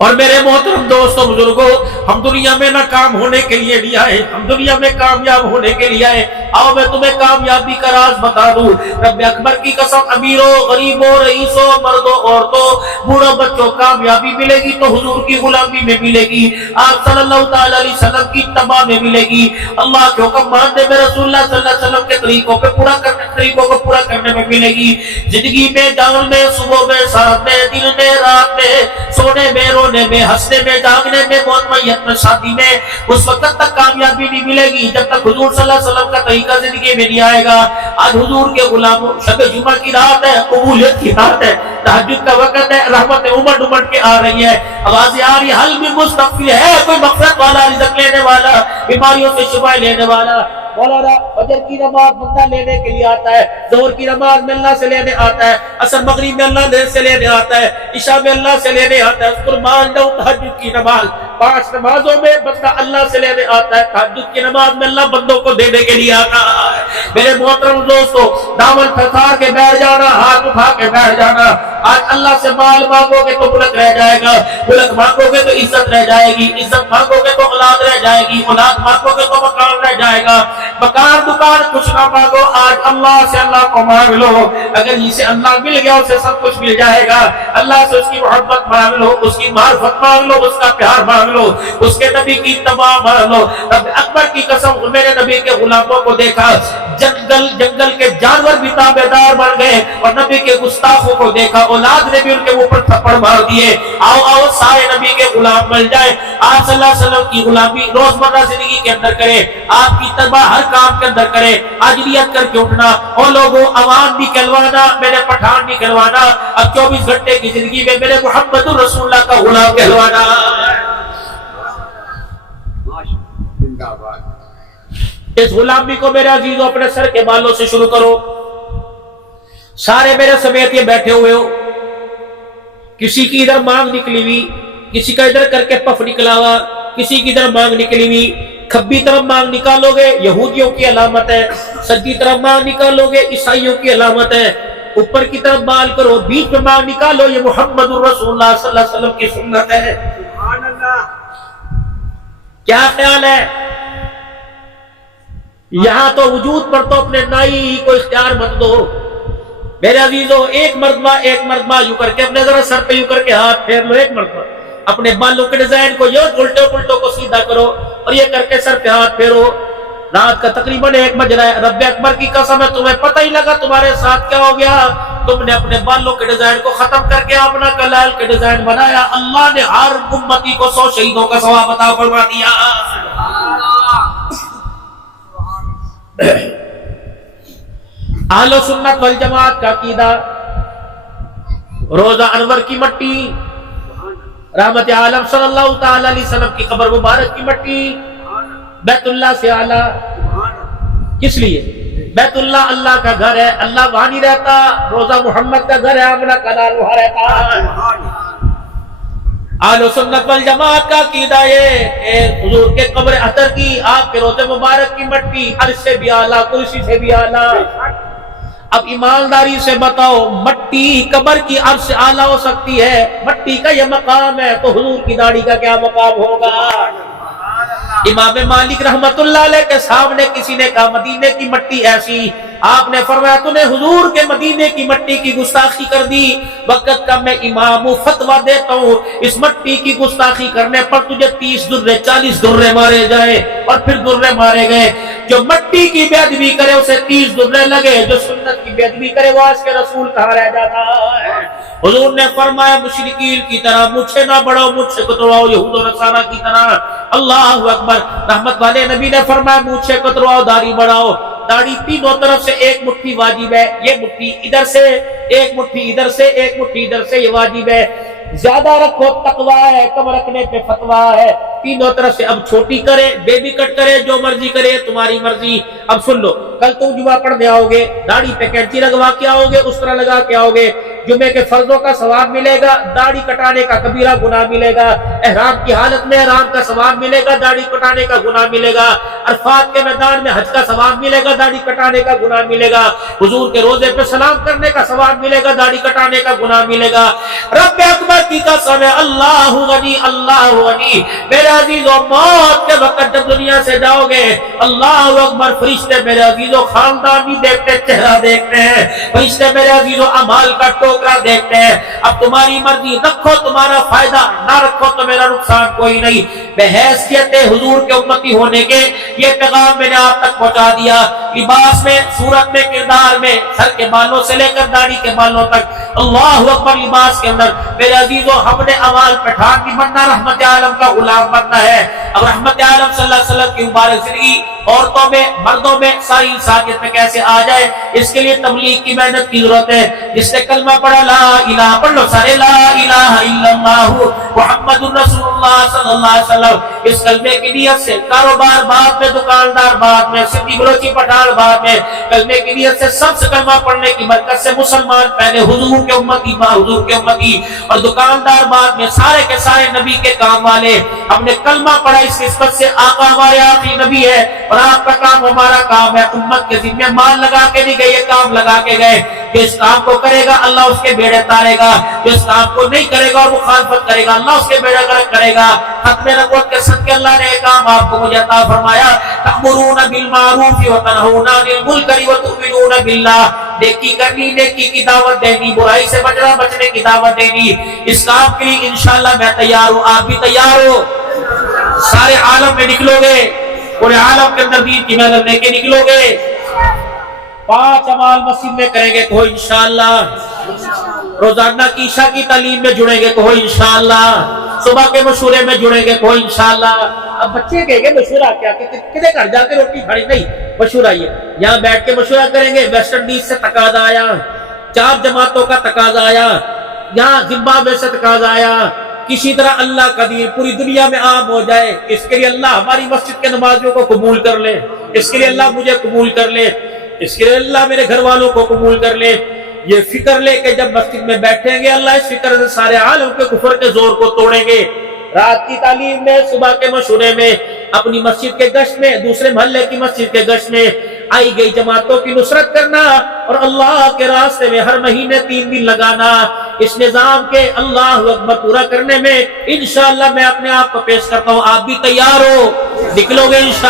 اور میرے محترم دوستوں بزرگوں، ہم دنیا میں ناکام ہونے کے لیے نہیں آئے، ہم دنیا میں کامیاب ہونے کے لیے آئے۔ آؤ میں تمہیں کامیابی کا راز بتا دوں۔ رب اکبر کی قسم، امیروں غریبوں رئیسوں مردوں عورتوں بوڑھوں بچوں، کامیابی ملے گی تو حضور کی غلامی میں ملے گی، آپ صلی اللہ تعالی علیہ وسلم کی اتباع میں ملے گی، اللہ کے حکم ماننے میں، رسول اللہ صلی اللہ علیہ وسلم کے طریقوں کو پورا کرنے میں ملے گی۔ زندگی میں جان میں، صبح میں شام میں، دن میں رات میں، سونے میں رونے میں، ہنسنے میں جاگنے میں، موت میت میں شادی میں، اس وقت تک کامیابی نہیں ملے گی جب تک حضور صلی اللہ علیہ وسلم کا طریقہ زندگی میں نہیں آئے گا۔ آج حضور کے غلاموں، شب جمعہ کی رات ہے، قبولیت کی رات ہے، تہجد کا وقت ہے، رحمتیں امڑ امڑ کے آ رہی ہے، آوازیں آ رہی، حل میں مستغفر ہے کوئی مغفرت والا، رزق لینے والا، بیماریوں سے شفا لینے والا۔ مولانا فجر کی نماز بندہ لینے کے لیے آتا ہے، ظہر کی نماز میں اللہ سے لینے آتا ہے، عصر مغرب میں اللہ سے لینے آتا ہے، عشاء میں اللہ سے لینے آتا ہے، قربان جاؤں تہجد کی نماز، 5 نمازوں میں بندہ اللہ سے لینے آتا ہے، تہجد کی نماز میں اللہ بندوں کو دینے کے لیے آتا ہے۔ میرے محترم دوستو، دامن پھیلا کے بیٹھ جانا، ہاتھ اٹھا کے بیٹھ جانا، آج اللہ سے مال مانگو گے تو ملک رہ جائے گا، ملک مانگو گے تو عزت رہ جائے گی، عزت مانگو گے تو اولاد رہ جائے گی، اولاد مانگو گے تو مکان رہ جائے گا، مکان دکان کچھ نہ مانگو، آج اللہ سے اللہ کو مانگ لو، اگر اسے اللہ مل گیا اسے سب کچھ مل جائے گا، اللہ سے اس کی محبت مانگ لو، اس کی معرفت مانگ لو، اس کا پیار مانگ لو، اس کے نبی کی اتباع مانگ لو۔ رب اکبر کی قسم، میرے نبی کے غلاموں کو دیکھا، جنگل کے جانور بھی تابعدار بن گئے، اور نبی کے گستاخوں کو دیکھا، اولاد نے بھی ان کے اوپر تھپڑ مار دیے۔ آؤ سارے نبی کے غلام بن جائے، آپ صلی اللہ علیہ وسلم کی غلامی روزمرہ زندگی کے اندر کرے، آپ کی اتباع ہر کام کے اندر کرے، حاضریت کر کے اٹھنا، اور لوگوں عوام بھی کہلوانا، میرے پٹھان بھی کہلوانا، اب 24 گھنٹے کی زندگی میں میرے محمد الرسول اللہ کا غلام کہلوانا۔ زندہ باد۔ اس غلامی کو میرے عزیزوں اپنے سر کے بالوں سے شروع کرو۔ سارے میرے سمیت یہ بیٹھے ہوئے ہو، کسی کی ادھر مانگ نکلی ہوئی، کسی کا ادھر کر کے پف نکلا ہوا، کسی کی ادھر مانگ نکلی ہوئی، کھبی طرف مانگ نکالو گے یہودیوں کی علامت ہے، سجی طرف مانگ نکالو گے عیسائیوں کی علامت ہے، اوپر کی طرف بال کرو، بیچ میں مانگ نکالو، یہ محمد الرسول اللہ صلی اللہ علیہ وسلم کی سنت ہے۔ سبحان اللہ۔ کیا خیال ہے؟ یہاں تو وجود پر تو اپنے نائی کو اختیار مت دو میرے عزیزوں، ایک مرتبہ یوں کر کے اپنے ذرا سر پہ یوں کر کے ہاتھ پھیر لو، ایک مرتبہ اپنے بالوں کے ڈیزائن کو یہ الٹوں کو سیدھا کرو، اور یہ کر کے سر پہ ہاتھ پھیرو۔ رات کا تقریباً 1 بج رہا ہے، رب اکبر کی قسم ہے تمہیں پتہ ہی لگا تمہارے ساتھ کیا ہو گیا، تم نے اپنے بالوں کے ڈیزائن کو ختم کر کے اپنا کلال کے ڈیزائن بنایا، اللہ نے ہر امتی کو 100 شہیدوں کا ثواب عطا فرما دیا۔ اہل سنت والجماعت کا عقیدہ، روزہ انور کی مٹی، رحمت عالم صلی اللہ تعالی علیہ وسلم کی قبر مبارک کی مٹی، بیت اللہ سے اعلیٰ، کس لیے؟ بیت اللہ اللہ کا گھر ہے، اللہ وہاں نہیں رہتا، روزہ محمد کا گھر ہے، اپنا کلال وہاں رہتا ہے۔ اہل سنت والجماعت کا عقیدہ یہ کہ حضور کے قبر اطہر کی، آپ کے روزے مبارک کی مٹی عرش سے بھی اعلیٰ، کرسی سے بھی اعلیٰ۔ اب ایمانداری سے بتاؤ، مٹی قبر کی عرش سے اعلیٰ ہو سکتی ہے؟ مٹی کا یہ مقام ہے تو حضور کی داڑھی کا کیا مقام ہوگا؟ امام مالک رحمت اللہ علیہ کے سامنے کسی نے کہا مدینے کی مٹی ایسی، آپ نے فرمایا تو نے حضور کے مدینے کی مٹی کی گستاخی کر دی، وقت کا میں امام فتویٰ دیتا ہوں اس مٹی کی گستاخی کرنے پر تجھے 30 درے 40 درے مارے جائے، اور پھر درے مارے گئے۔ جو مٹی کی بے ادبی کرے اسے 30 درے لگے، جو سنت کی بے ادبی کرے وہ آج کے رسول کہاں رہ جاتا ہے؟ حضور نے فرمایا مشرکین کی طرح مجھ سے نہ بڑھو، مجھ سے کتراؤ یہود و نصارہ کی طرح۔ اللہ اکبر۔ رحمت والے نبی نے فرمایا مجھ سے کتراؤ، داڑھی بڑھاؤ۔ داڑھی تینوں طرف سے ایک مٹھی واجب ہے، یہ مٹھی ادھر سے، ایک مٹھی ادھر سے، ایک مٹھی ادھر سے، یہ واجب ہے۔ زیادہ رکھو تقویٰ ہے، کم رکھنے پہ فتویٰ ہے۔ تینوں طرف سے، اب چھوٹی کرے، بیبی کٹ کرے، جو مرضی کرے، تمہاری مرضی۔ اب سن لو، کل تم جمعہ پڑھنے آؤ گے، داڑھی پہ کینچی لگوا کے آؤ گے، اس طرح لگا کے آؤ گے، جمعے کے فرضوں کا ثواب ملے گا، داڑھی کٹانے کا کبیرہ گناہ ملے گا، احرام کی حالت میں احرام کا ثواب ملے گا، داڑھی کٹانے کا گناہ ملے گا، عرفات کے میدان میں حج کا ثواب ملے گا، داڑھی کٹانے کا گناہ ملے گا، حضور کے روزے پہ سلام کرنے کا ثواب ملے گا، داڑھی کٹانے کا گناہ ملے گا۔ رب اکبر کی قسم ہے، اللہ غنی اللہ غنی۔ میرے عزیزوں، موت کے وقت جب دنیا سے جاؤ گے، اللہ اکبر، فرشتے میرے عزیزوں خاندان نہیں دیکھتے، چہرہ دیکھتے ہیں، فرشتے میرے عزیزوں اعمال کا ٹوکرا دیکھتے ہیں۔ اب تمہاری مرضی، رکھو تمہارا فائدہ، نہ رکھو تو میرا نقصان کوئی نہیں۔ بحیثیت حضور کے امتی ہونے کے یہ پیغام میں نے آپ تک پہنچا دیا۔ لباس میں، صورت میں، کردار میں، سر کے بالوں سے لے کر داڑھی کے بالوں تک، اللہ اکبر، لباس کے اندر میرے عزیزوں ہم نے اعمال پٹھان بھی بننا، رحمت عالم کا غلام بننا ہے۔ اب رحمت عالم صلی اللہ علیہ وسلم کی مبارک زندگی عورتوں میں، مردوں میں، ساری انسانیت میں کیسے آ جائے، اس کے لیے تبلیغ کی محنت کی ضرورت ہے۔ جس نے کلمہ پڑھا لا الہ، پڑھ لو سارے لا الہ الا اللہ محمد الرسول اللہ صلی اللہ علیہ وسلم، اس کلمے کی نیت سے کاروبار بعد میں، دکاندار بعد میں، سندھی بلوچی پٹھان بعد میں، کلمے کی نیت سے سب سے کلمہ پڑھنے کی برکت سے مسلمان پہلے حضور کے امتی، ماں حضور کے امتی، اور دکاندار بعد میں، سارے کے سارے نبی کے کام والے۔ ہم نے کلمہ پڑھا اس نسبت سے آقا ہمارے آخری نبی ہے، اور آپ کا کام ہمارا کام ہے، امت کے ذمہ مال لگا کے نہیں گئے، یہ کام لگا کے گئے۔ جو اس کام کو کرے گا اللہ اس کے بیڑے تارے گا، جو اس کام کو نہیں کرے گا اور مخالفت کرے گا اللہ اس کے بیڑے غرق کرے گا۔ ختم نبوت کے صدقے اللہ نے ایک کام آپ کو مجھے عطا فرمایا، تأمرون بالمعروف وتنہون عن المنکر وتؤمنون باللہ، نیکی کرنی، نیکی کی دعوت دینی، برائی سے بچنا، بچنے کی دعوت دینی۔ اس کام کے لیے انشاءاللہ میں تیار ہوں، آپ بھی تیار ہو؟ سارے عالم میں نکلو گے، پورے عالم کے اندر دین کی محنت لے کے نکلو گے؟ 5 اعمال مسجد میں کریں گے تو انشاءاللہ، روزانہ کی عشاء کی تعلیم میں جڑیں گے تو انشاءاللہ، صبح کے مشورے میں جڑیں گے تو انشاءاللہ۔ اب بچے کہیں گے مشورہ کیا، کدے گھر جا کے روٹی کھانی؟ نہیں، مشورہ یہ یہاں بیٹھ کے مشورہ کریں گے۔ ویسٹ انڈیز سے تقاضا آیا، 4 جماعتوں کا تقاضا آیا، یہاں زمبابوے سے تقاضا آیا، کسی طرح اللہ کا دین پوری دنیا میں عام ہو جائے، اس کے لیے اللہ ہماری مسجد کے نمازیوں کو قبول کر لے، اس کے لیے اللہ مجھے قبول کر لے، اس کے لیے اللہ میرے گھر والوں کو قبول کر لے۔ یہ فکر لے کے جب مسجد میں بیٹھیں گے اللہ اس فکر سے سارے عالم کے کفر کے زور کو توڑیں گے۔ رات کی تعلیم میں، صبح کے مشورے میں، اپنی مسجد کے گشت میں، دوسرے محلے کی مسجد کے گشت میں آئی گئی جماعتوں کی نصرت کرنا اور اللہ کے راستے میں ہر مہینے 3 دن لگانا، اس نظام کے اللہ اکبر پورا کرنے میں انشاءاللہ میں اپنے آپ کو پیش کرتا ہوں۔ آپ بھی تیار ہو؟ نکلو گے انشاءاللہ؟